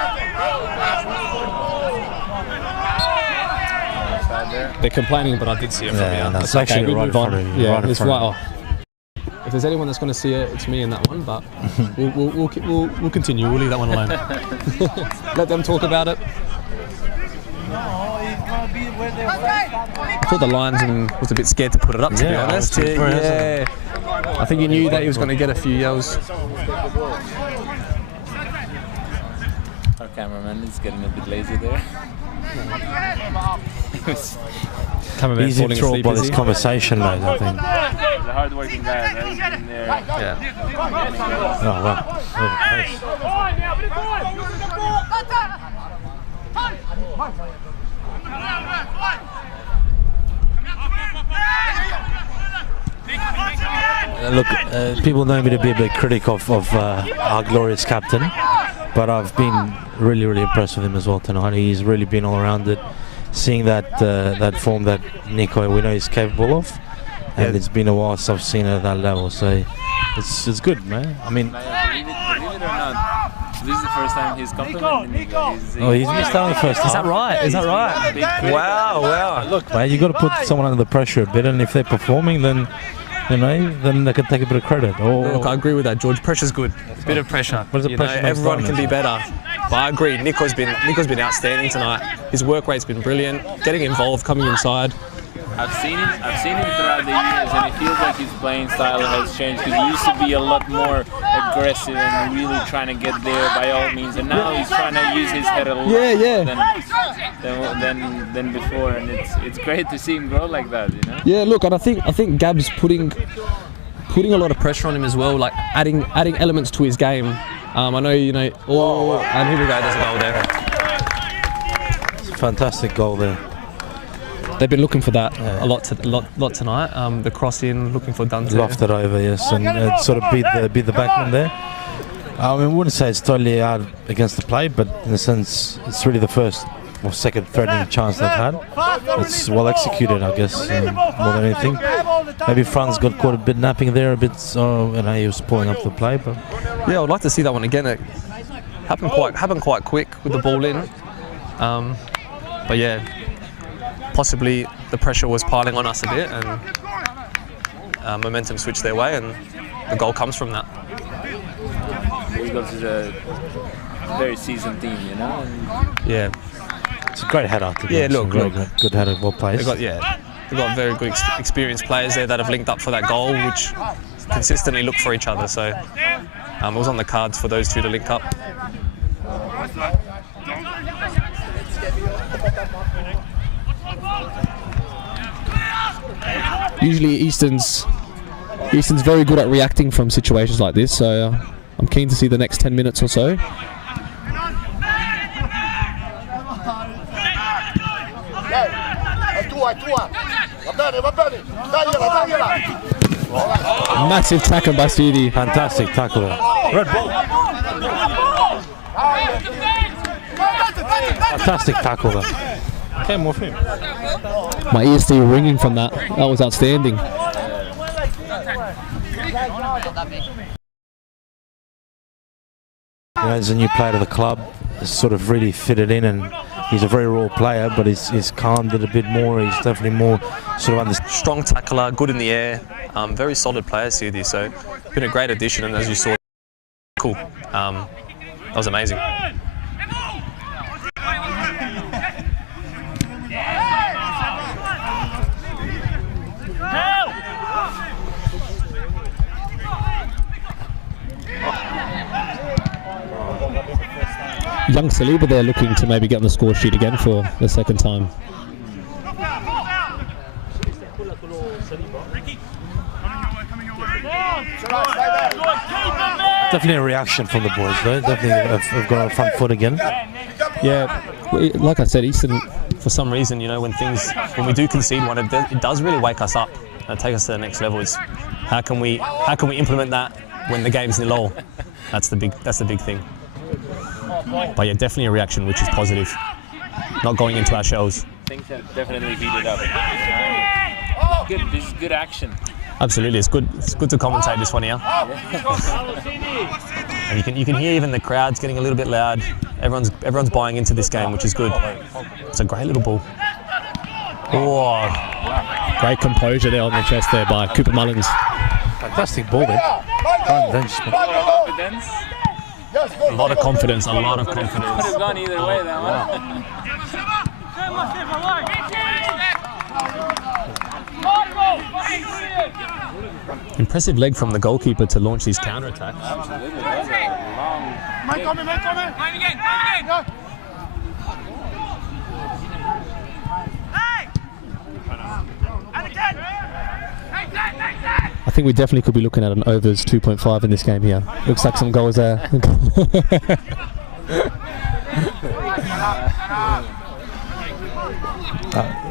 There. They're complaining, but I did see it from here. That's actually right in front of you. Yeah, it's right off. if there's anyone that's going to see it, it's me in that one. But we'll continue. We'll leave that one alone. Let them talk about it. I thought the linesman was a bit scared to put it up, to be honest. Yeah. I think he knew that he was going to get a few yells. Our cameraman is getting a bit lazy there. He's enthralled by this conversation, mate, I think. He's a hard-working guy, right? He's in there. Yeah. Oh, wow. Look, people know me to be a bit critic of our glorious captain, but I've been really impressed with him as well tonight. He's really been all around it. Seeing that form that Nico we know he's capable of, and it's been a while since I've seen it at that level, so it's good, man. I mean, believe it or not, this is the first time he's complimenting Nico. He's missed out on the first half. Is that right? Is that right? Wow. Look, man, you got to put someone under the pressure a bit, and if they're performing, then then they can take a bit of credit. Look, I agree with that, George. Pressure's good. A bit of pressure. Everyone can be better. But I agree. Nico's been outstanding tonight. His work rate's been brilliant. Getting involved, coming inside. I've seen him throughout the years, and it feels like his playing style has changed. Because he used to be a lot more aggressive and really trying to get there by all means, and now he's trying to use his head a lot than before, and it's great to see him grow like that, you know. Yeah, look, and I think Gab's putting a lot of pressure on him as well, like adding elements to his game. I know, and here we go. There's a goal there. It's a fantastic goal there. They've been looking for that a lot tonight. The cross in, looking for Dante. Lofted over, yes, and sort of beat the backman there. I mean, I wouldn't say it's totally out against the play, but in a sense, it's really the first or second threatening chance they've had. It's well executed, I guess, more than anything. Maybe Franz got caught a bit napping there, a bit, so he was pulling up the play. But yeah, I'd like to see that one again. It happened quite quick with the ball in. But yeah, possibly the pressure was piling on us a bit, and momentum switched their way, and the goal comes from that. Eagles is a very seasoned team, you know. Yeah, it's a great header. Look, good header, well placed. They've got very good experienced players there that have linked up for that goal, which consistently look for each other. So it was on the cards for those two to link up. Usually Easton's very good at reacting from situations like this, so I'm keen to see the next 10 minutes or so. Massive tackle by Stevie. Fantastic tackle. Red ball. Fantastic tackle there. Came off him. My ears still ringing from that. That was outstanding. He's a new player to the club. He's sort of really fitted in, and he's a very raw player, but he's calmed it a bit more. He's definitely more sort of strong tackler, good in the air, very solid player, Sudhi. So been a great addition, and as you saw, cool. That was amazing. Young Saliba there looking to maybe get on the score sheet again for the second time. Definitely a reaction from the boys, though. Definitely have got on front foot again. Yeah, like I said, Easton, for some reason, when we do concede one, it does really wake us up and take us to the next level. It's how can we implement that when the game's nil all? That's the big thing. But yeah, definitely a reaction, which is positive. Not going into our shells. Things have definitely heated up. This is good action. Absolutely, it's good to commentate this one here. And you can hear even the crowds getting a little bit loud. Everyone's buying into this game, which is good. It's a great little ball. Oh, great composure there on the chest there by Cooper Mullins. Fantastic ball there. Confidence. A lot of confidence, a lot of confidence. Could have gone either way, that one. Impressive leg from the goalkeeper to launch these counter-attacks. Absolutely. That's a long... I think we definitely could be looking at an overs 2.5 in this game here. Looks like some goals there.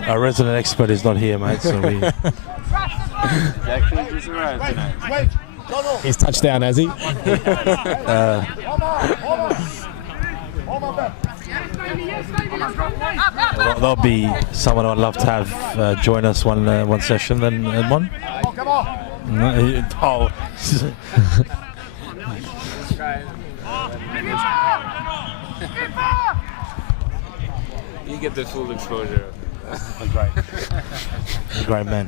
Our resident expert is not here, mate, so we... He's actually just arrived tonight. He's touchdown, has he? There'll be someone I'd love to have join us one session and one. Oh. You get the full exposure. A great man.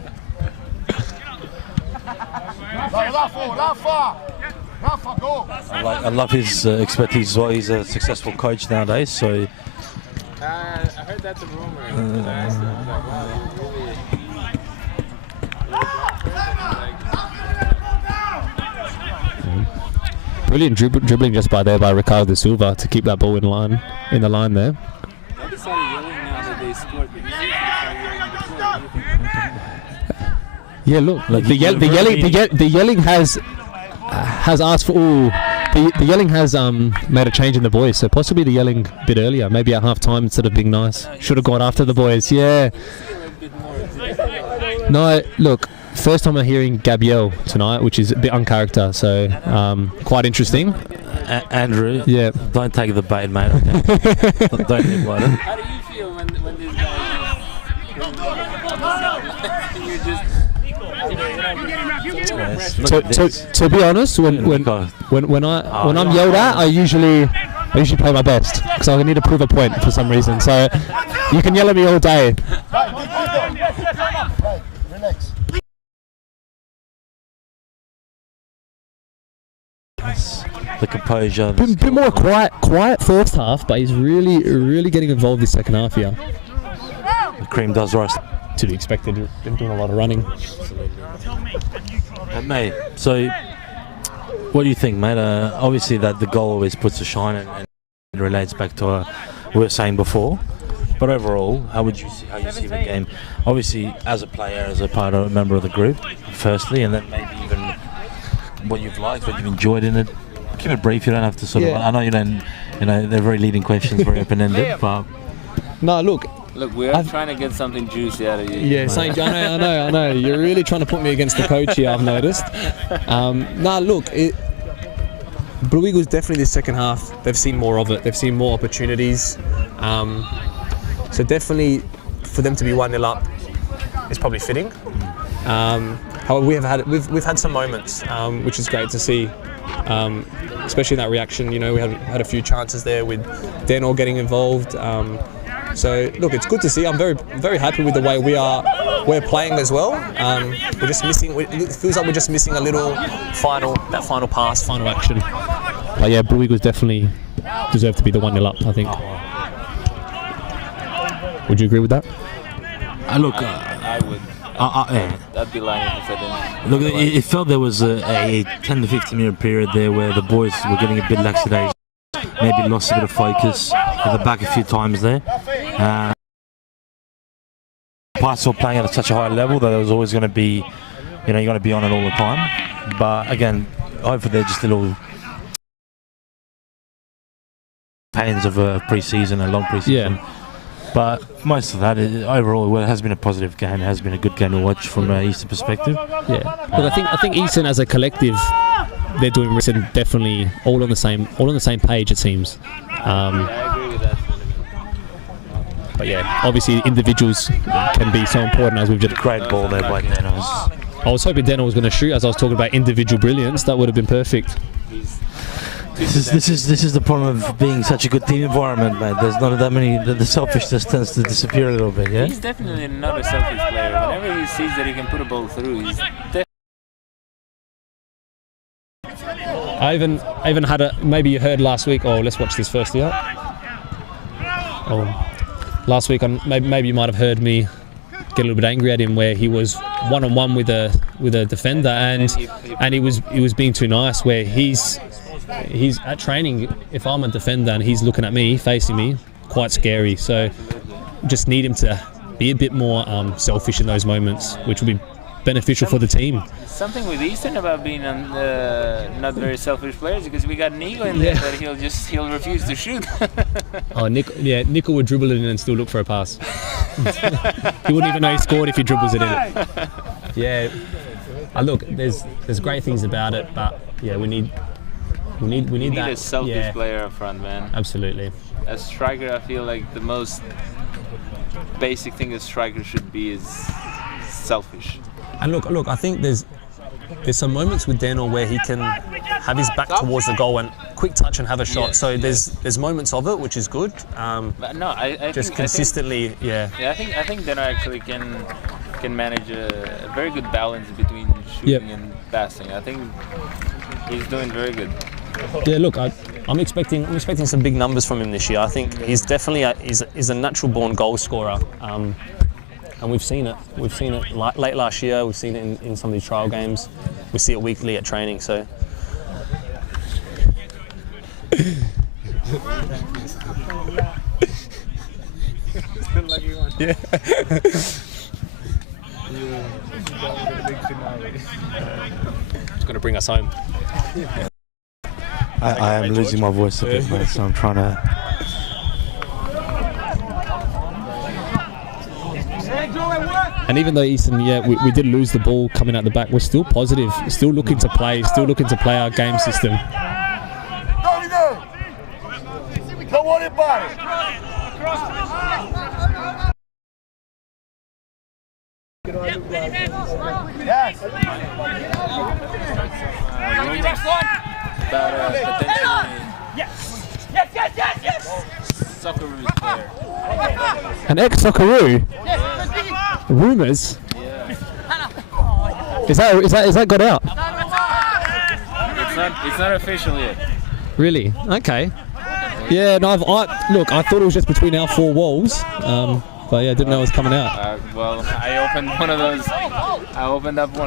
I love his expertise as well. He's a successful coach nowadays, so... I heard that's a rumor. Brilliant dribbling just by Ricardo da Silva to keep that ball in the line there. Nobody started yelling now that they scored, but usually they started yelling before. Yeah, look, the yelling has asked for. Ooh, the yelling has made a change in the boys. So possibly the yelling a bit earlier, maybe at half time instead of being nice. Should have gone after the boys. Yeah. No, look. First time I'm hearing Gabriel tonight, which is a bit uncharacter, so quite interesting. Andrew, yeah, don't take the bait, mate. Okay? Don't imply it. How do you feel when this guy is... To be honest, when I'm yelled at, I usually play my best because I need to prove a point for some reason. So you can yell at me all day. Relax. The composure. Bit more quiet first half, but he's really getting involved this second half here. The cream does rise. To be expected. Been doing a lot of running. Mate, so what do you think, mate? Obviously, that the goal always puts a shine and relates back to what we were saying before. But overall, how you see the game? Obviously, as a player, as a member of the group, firstly, and then maybe even what you've liked, what you've enjoyed in it. Keep it brief. You don't have to sort of. I know you don't. They're very leading questions, very open-ended. But no, look, we're trying to get something juicy out of you. Yeah, I know. You're really trying to put me against the coach here. I've noticed. Blue Eagles definitely this second half. They've seen more of it. They've seen more opportunities. So definitely, for them to be 1-0 up, is probably fitting. However, we've had some moments, which is great to see, especially in that reaction. We had a few chances there with Daniel getting involved. So look, it's good to see. I'm very very happy with the way we're playing as well. We're just missing. It feels like we're just missing a little final pass, final action. But yeah, Blue Eagles definitely deserve to be the 1-0 up, I think. Would you agree with that? Look, I would. I'd be lying if I didn't. Look, it felt there was a 10 to 15 minute period there where the boys were getting a bit lackadaisical, maybe lost a bit of focus at the back a few times there. Parts were playing at such a high level that it was always going to be, you're going to be on it all the time. But again, hopefully they're just little pains of a pre-season, a long pre-season. Yeah. But most of that, overall, it has been a positive game. It has been a good game to watch from an Eastern perspective. Yeah, look, I think Eastern as a collective, they're doing definitely all on the same page. It seems. I agree with that. But yeah, obviously individuals can be so important, as we've just. Great ball there by Deno. I was hoping Deno was going to shoot, as I was talking about individual brilliance. That would have been perfect. This is the problem of being such a good team environment, man. There's not that many. The selfishness tends to disappear a little bit. Yeah. He's definitely not a selfish player. Whenever he sees that he can put a ball through, he's definitely I even had a, maybe you heard last week. Oh, let's watch this first, yeah. Oh, last week maybe you might have heard me get a little bit angry at him where he was one-on-one with a defender and he was being too nice. Where he's at training. If I'm a defender and he's looking at me, facing me, quite scary. So just need him to be a bit more selfish in those moments, which will be beneficial for the team. Something with Easton about being not very selfish players, because we got Nico in there, but he'll refuse to shoot. Oh, Nico would dribble it in and still look for a pass. He wouldn't even know he scored if he dribbles it in. Yeah, look, there's great things about it, but yeah, we need that. A selfish player up front, man. Absolutely. As striker, I feel like the most basic thing a striker should be is selfish. And look, I think there's some moments with Daniel where he can have his back towards the goal and quick touch and have a shot. Yeah. So there's moments of it, which is good. But no, I just consistently, yeah. I think Daniel actually can manage a very good balance between shooting and passing. I think he's doing very good. Yeah, look, I'm expecting some big numbers from him this year. I think he's definitely he's a natural born goal scorer. And we've seen it. We've seen it late last year. We've seen it in some of these trial games. We see it weekly at training. So. Yeah. It's going to bring us home. I am losing my voice a bit, mate, so I'm trying to. And even though Easton, we did lose the ball coming out the back, we're still positive, still looking to play our game system. Don't worry about it. Yes. Socceroos player. An ex-Socceroo? Rumours? Yeah. Is that got out? It's not official yet. Really? Okay. Yeah. No. I thought it was just between our four walls. But yeah, I didn't know it was coming out. Well, I opened up one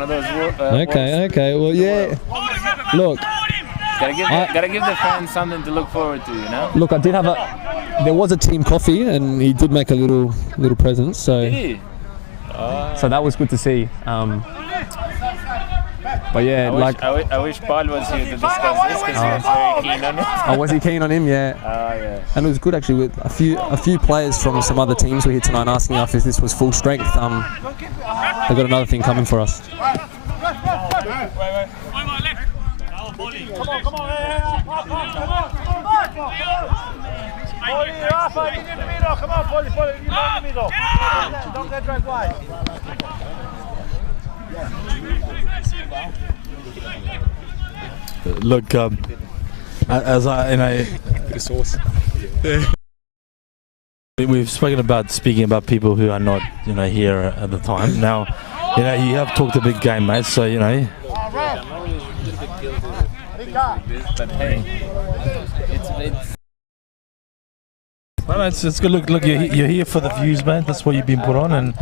of those. Okay. Well, yeah. Look. Gotta give the fans something to look forward to, you know. Look, I did have there was a team coffee, and he did make a little present. So. Did he? So that was good to see. But yeah, I wish Paul was here to discuss this, because he was very keen on it. Oh, was he keen on him? Yeah. Yeah. And it was good actually. With a few players from some other teams were here tonight asking us if this was full strength. They've got another thing coming for us. Come on. Rafa, in the middle. Come on, Polly, you in the middle. Don't get dragged wide. Look, as we've spoken about speaking about people who are not, here at the time. Now, you have talked a big game, mate. So But hey, it's good. Look, you're here for the views, man. That's what you've been put on, and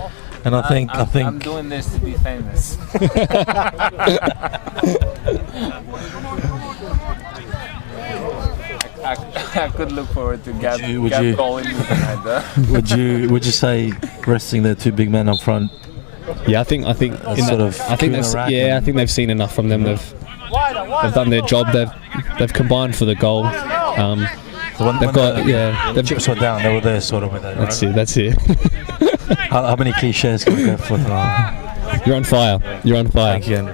I think I'm doing this to be famous. I could look forward to Gab calling me tonight, though. Would you say resting the two big men up front? Yeah, I think they've seen enough from them. They've done their job. They've combined for the goal. The chips were down. They were there, sort of with it. Right? That's it. How many cliches can we go for tonight? You're on fire. Thank you.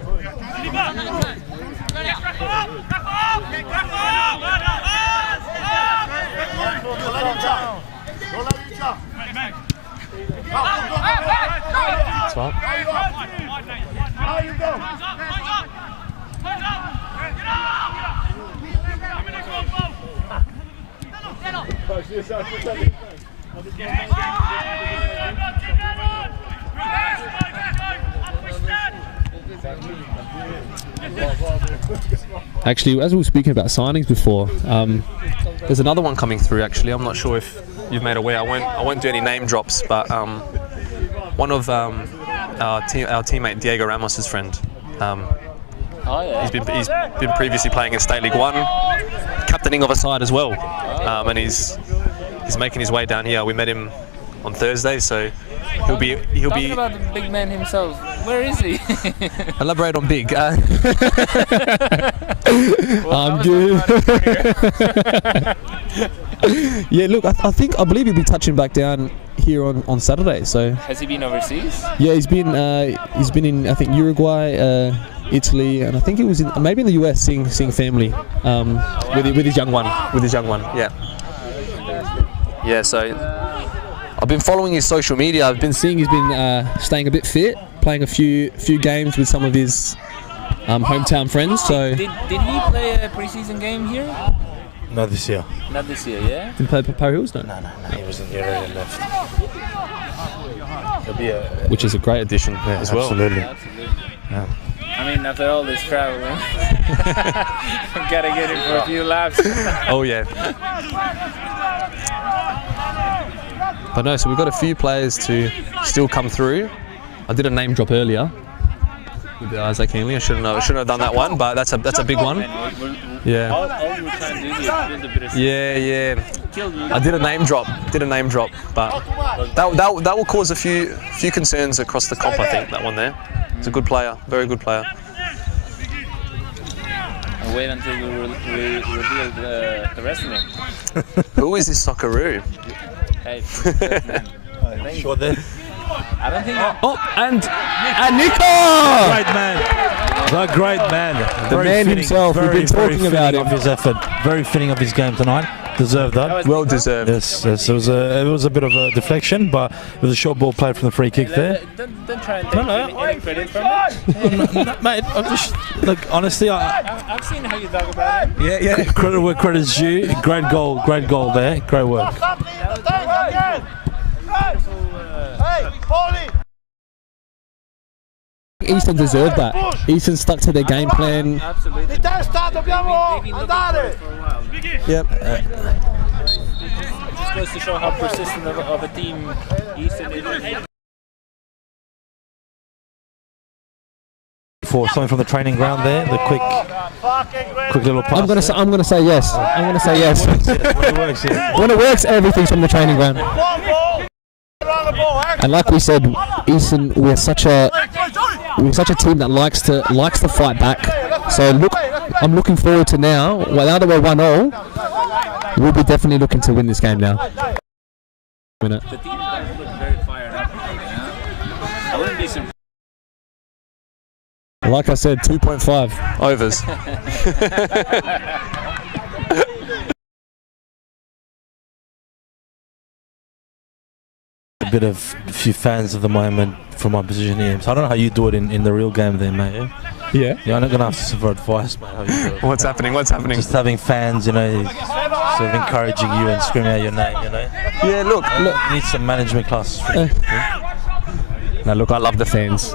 Actually, as we were speaking about signings before, there's another one coming through. Actually, I'm not sure if you've made aware. I won't do any name drops, but one of our teammate Diego Ramos's friend. He's been previously playing in State League 1, captaining of a side as well, and he's making his way down here. We met him on Thursday, so he'll be. Talking about the big man himself, where is he? Elaborate on big. Well, I'm good. Yeah, look, I believe he'll be touching back down here on Saturday. So has he been overseas? yeah, he's been in, I think, Uruguay, Italy, and I think he was maybe in the US seeing family with his young one. Yeah. So I've been following his social media. I've been seeing he's been staying a bit fit, playing a few games with some of his hometown friends. So Did he play a preseason game here? Not this year. Not this year, yeah? didn't play for Power Hills, no. No, he was in here and left. He'll be Which is a great addition as well. Absolutely. Absolutely. Yeah. I mean, after all this traveling, gotta get him for a few laps. Oh yeah. But no, so we've got a few players to still come through. I did a name drop earlier with Isaac Henley. I shouldn't have done that one, but that's a big one. Yeah. All you were trying to do is build a bit of... Yeah. I did a name drop, but that will cause a few concerns across the comp. I think that one there. It's a good player, very good player. And wait until we reveal the rest of them. Who is this Socceroo? Hey, man. Sure there. I don't think... Oh, and Nico! The great man. The man himself. We've been talking about him. Of his effort. Very fitting of his game tonight. Deserved that. Well deserved. Yes. It was a bit of a deflection, but it was a short ball played from the free kick there. Don't try and take any credit from it. Mate, I'm just honestly, I've seen how you talk about it. yeah. Credit where credit's due. Great goal there. Great work. Eastern deserved that. Eastern stuck to their game plan. Absolutely. They've been looking for it for a while. Yep. Just goes to show how persistent of a team Eastern is. For something from the training ground there, the quick little pass. I'm gonna say yes. When it works, yeah. When it works, everything's from the training ground. And like we said, Eastern, we're such a team that likes to fight back. So I'm looking forward to now. Well, now that we're 1-0, we'll be definitely looking to win this game now. The team does look very fired up. I wouldn't be surprised. Like I said, 2.5 overs. A few fans of the moment from my position here. So I don't know how you do it in the real game there, mate. Yeah. I'm not gonna ask you for advice, mate. How you do it. What's happening? Just having fans, sort of encouraging you and screaming out your name, Yeah, look. You need some management classes for you. Now look, I love the fans.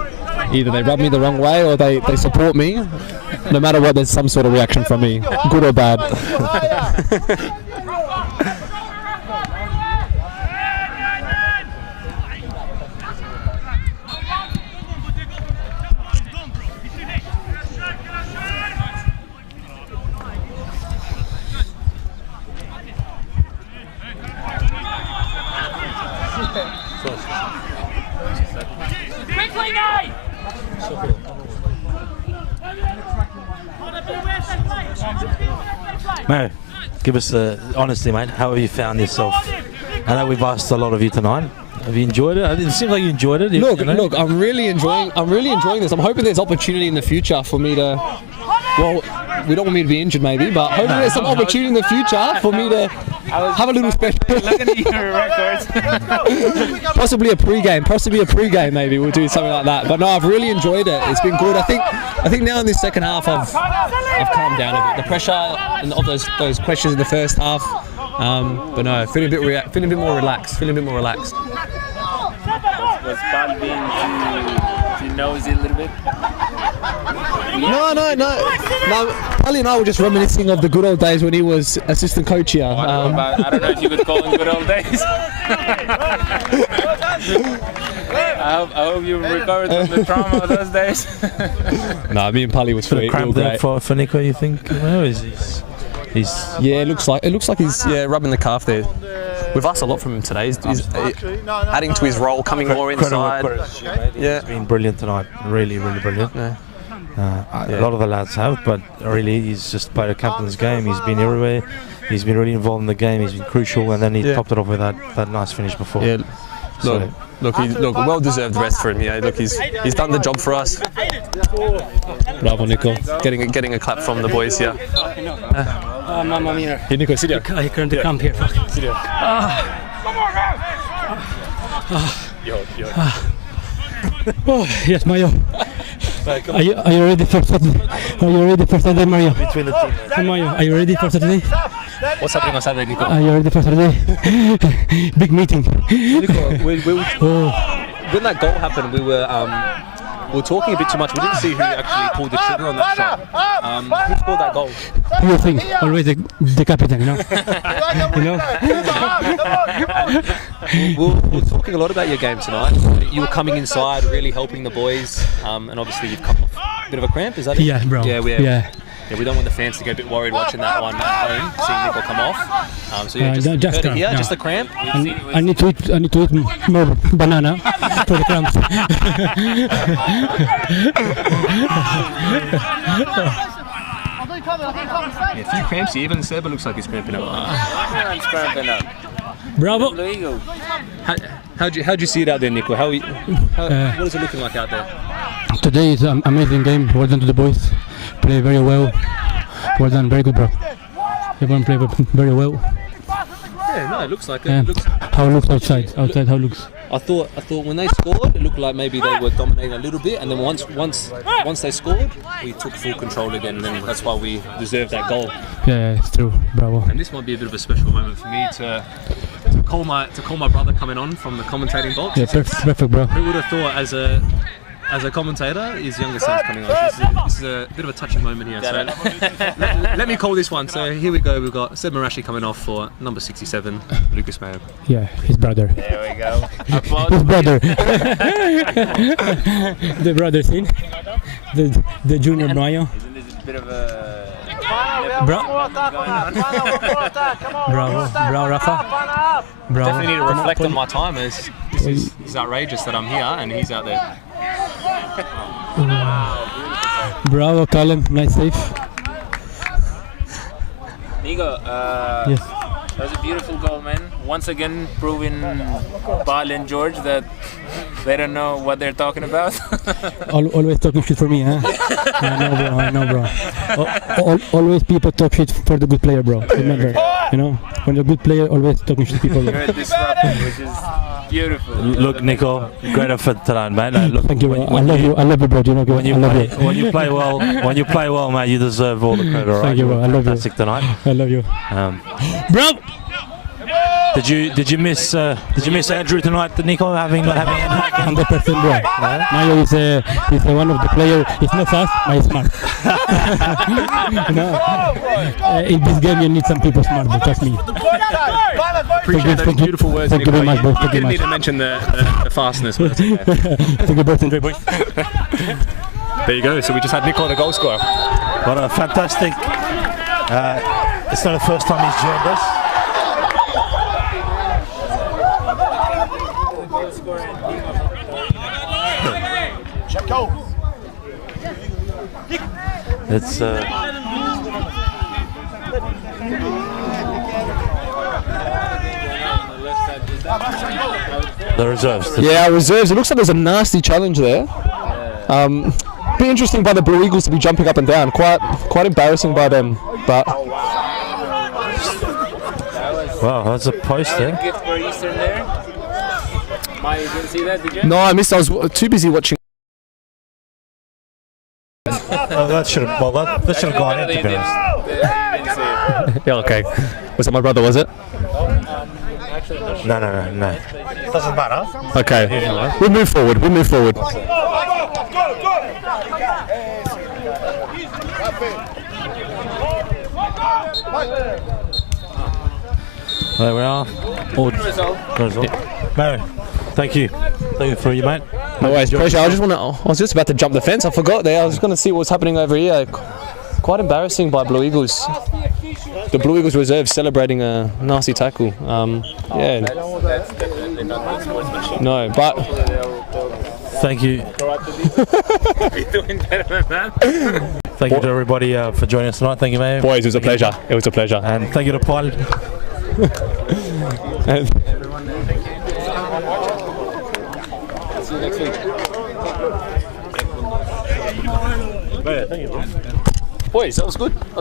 Either they rub me the wrong way or they support me. No matter what, there's some sort of reaction from me, good or bad. Mate, give us honestly, mate. How have you found yourself? I know we've asked a lot of you tonight. Have you enjoyed it? It seems like you enjoyed it. Look, I'm really enjoying this. I'm hoping there's opportunity in the future for me to. Well, we don't want me to be injured, maybe, but hopefully there's some opportunity in the future for me to have a little special. Looking at your records. Possibly a pre-game, maybe we'll do something like that. But no, I've really enjoyed it. It's been good. I think now in this second half I've calmed down a bit. The pressure of those questions in the first half. But no, feeling a bit more relaxed. Was Bob being too nosy a little bit? No. Ali and I were just reminiscing of the good old days when he was assistant coach here. I don't know if you could call them good old days. I hope you recovered from the trauma of those days. No, me and Pali was Great. For Nico, you think? Yeah, it looks like he's rubbing the calf there. We've asked a lot from him today. He's adding to his role, coming more inside. He's been brilliant tonight. Really, really brilliant. Yeah. A lot of the lads have, but really he's just played a captain's game. He's been everywhere. He's been really involved in the game. He's been crucial, and then he topped it off with that nice finish before. Yeah. Look, well deserved rest for him. Yeah, look, he's done the job for us. Bravo, Nico. Getting a clap from the boys here. Mamma mia. Hey, Nico, sit here. I couldn't come here. Sit here. Oh, yes, Mario. Are you ready for Saturday? Are you ready for Saturday, Mario? Between the team. Mario, are you ready for Saturday? What's happening on Saturday, Nico? Are you ready for Saturday? Big meeting. Nico, when that goal happened, we were talking a bit too much. We didn't see who actually pulled the trigger on that shot. Who scored that goal? You think always the captain, you know? We're talking a lot about your game tonight. You were coming inside, really helping the boys, and obviously you've come off a bit of a cramp. Is that it? Yeah, bro. Yeah, we don't want the fans to get a bit worried watching that one at home, seeing Nico come off. So just cramp, here, just a cramp. I need to eat more banana for the cramps. A few cramps here. Even Seba looks like he's cramping up. Everyone's cramping up. Bravo. Blue Eagle. How'd you see it out there, Nico? What is it looking like out there? Today is an amazing game. Well done to the boys. Play very well. Well done. Very good, bro. Everyone play very well. Yeah, no, it looks like it. How it looks outside. Outside, how it looks. I thought when they scored, it looked like maybe they were dominating a little bit, and then once they scored, we took full control again, and then that's why we deserved that goal. Yeah, it's true. Bravo. And this might be a bit of a special moment for me to call my brother coming on from the commentating box. Yeah, perfect, bro. Who would have thought as a commentator, his younger son's coming on. This is a bit of a touching moment here. So let me call this one. So here we go. We've got Seb Marashi coming off for number 67, Lucas Mayo. Yeah, his brother. There we go. His brother. The brother scene. The junior Mayo. Isn't this a bit of a... Bravo, Rafa. Bravo. Definitely need to reflect on my time, as this is outrageous that I'm here and he's out there. Bravo, Callum. Nice save. Nico, Yes. that was a beautiful goal, man. Once again, proving Bal and George that they don't know what they're talking about. Always talking shit for me, huh? I know, bro. Always people talk shit for the good player, bro. Remember, when you're a good player, always talking shit to people. You're disrupting, which is beautiful. Look, Nico, great effort tonight, man. Look, thank you, bro. I love you, bro. When you play well, mate, you deserve all the credit. Right? Thank you, bro. I love you. Fantastic tonight. I love you, bro. Did you miss Andrew tonight, Nico, having 100%, bro. Mayo is one of the players. It's not fast, but he's smart. In this game, you need some people smart, but trust me. Appreciate those beautiful words. Thank you very much, bro. You didn't need to mention the fastness. But Thank you, birthday boys. There you go. So we just had Nico, the goal scorer. What a fantastic! It's not the first time he's joined us. It's the reserves. Yeah, reserves. It looks like there's a nasty challenge there. Be interesting by the Blue Eagles to be jumping up and down. Quite embarrassing by them, but. Wow, that's a post there. Gift for Eastern there. Maya, you didn't see that, did you? No, I missed. I was too busy watching. That should have gone in, to be honest. Yeah, okay. Was that my brother, was it? No. Doesn't matter. Okay. We move forward. There we are. All result. Mary, thank you. Thank you for you, mate. No worries, pleasure. I was just about to jump the fence. I forgot there. I was going to see what's happening over here. Quite embarrassing by Blue Eagles. The Blue Eagles reserve celebrating a nasty tackle. Yeah. That's definitely not good sportsmanship. No, but thank you. Be doing better than that. Thank you to everybody for joining us tonight. Thank you, mate. boys, it was a pleasure. It was a pleasure. And thank you to Paul. See you next week. Boys, that was good.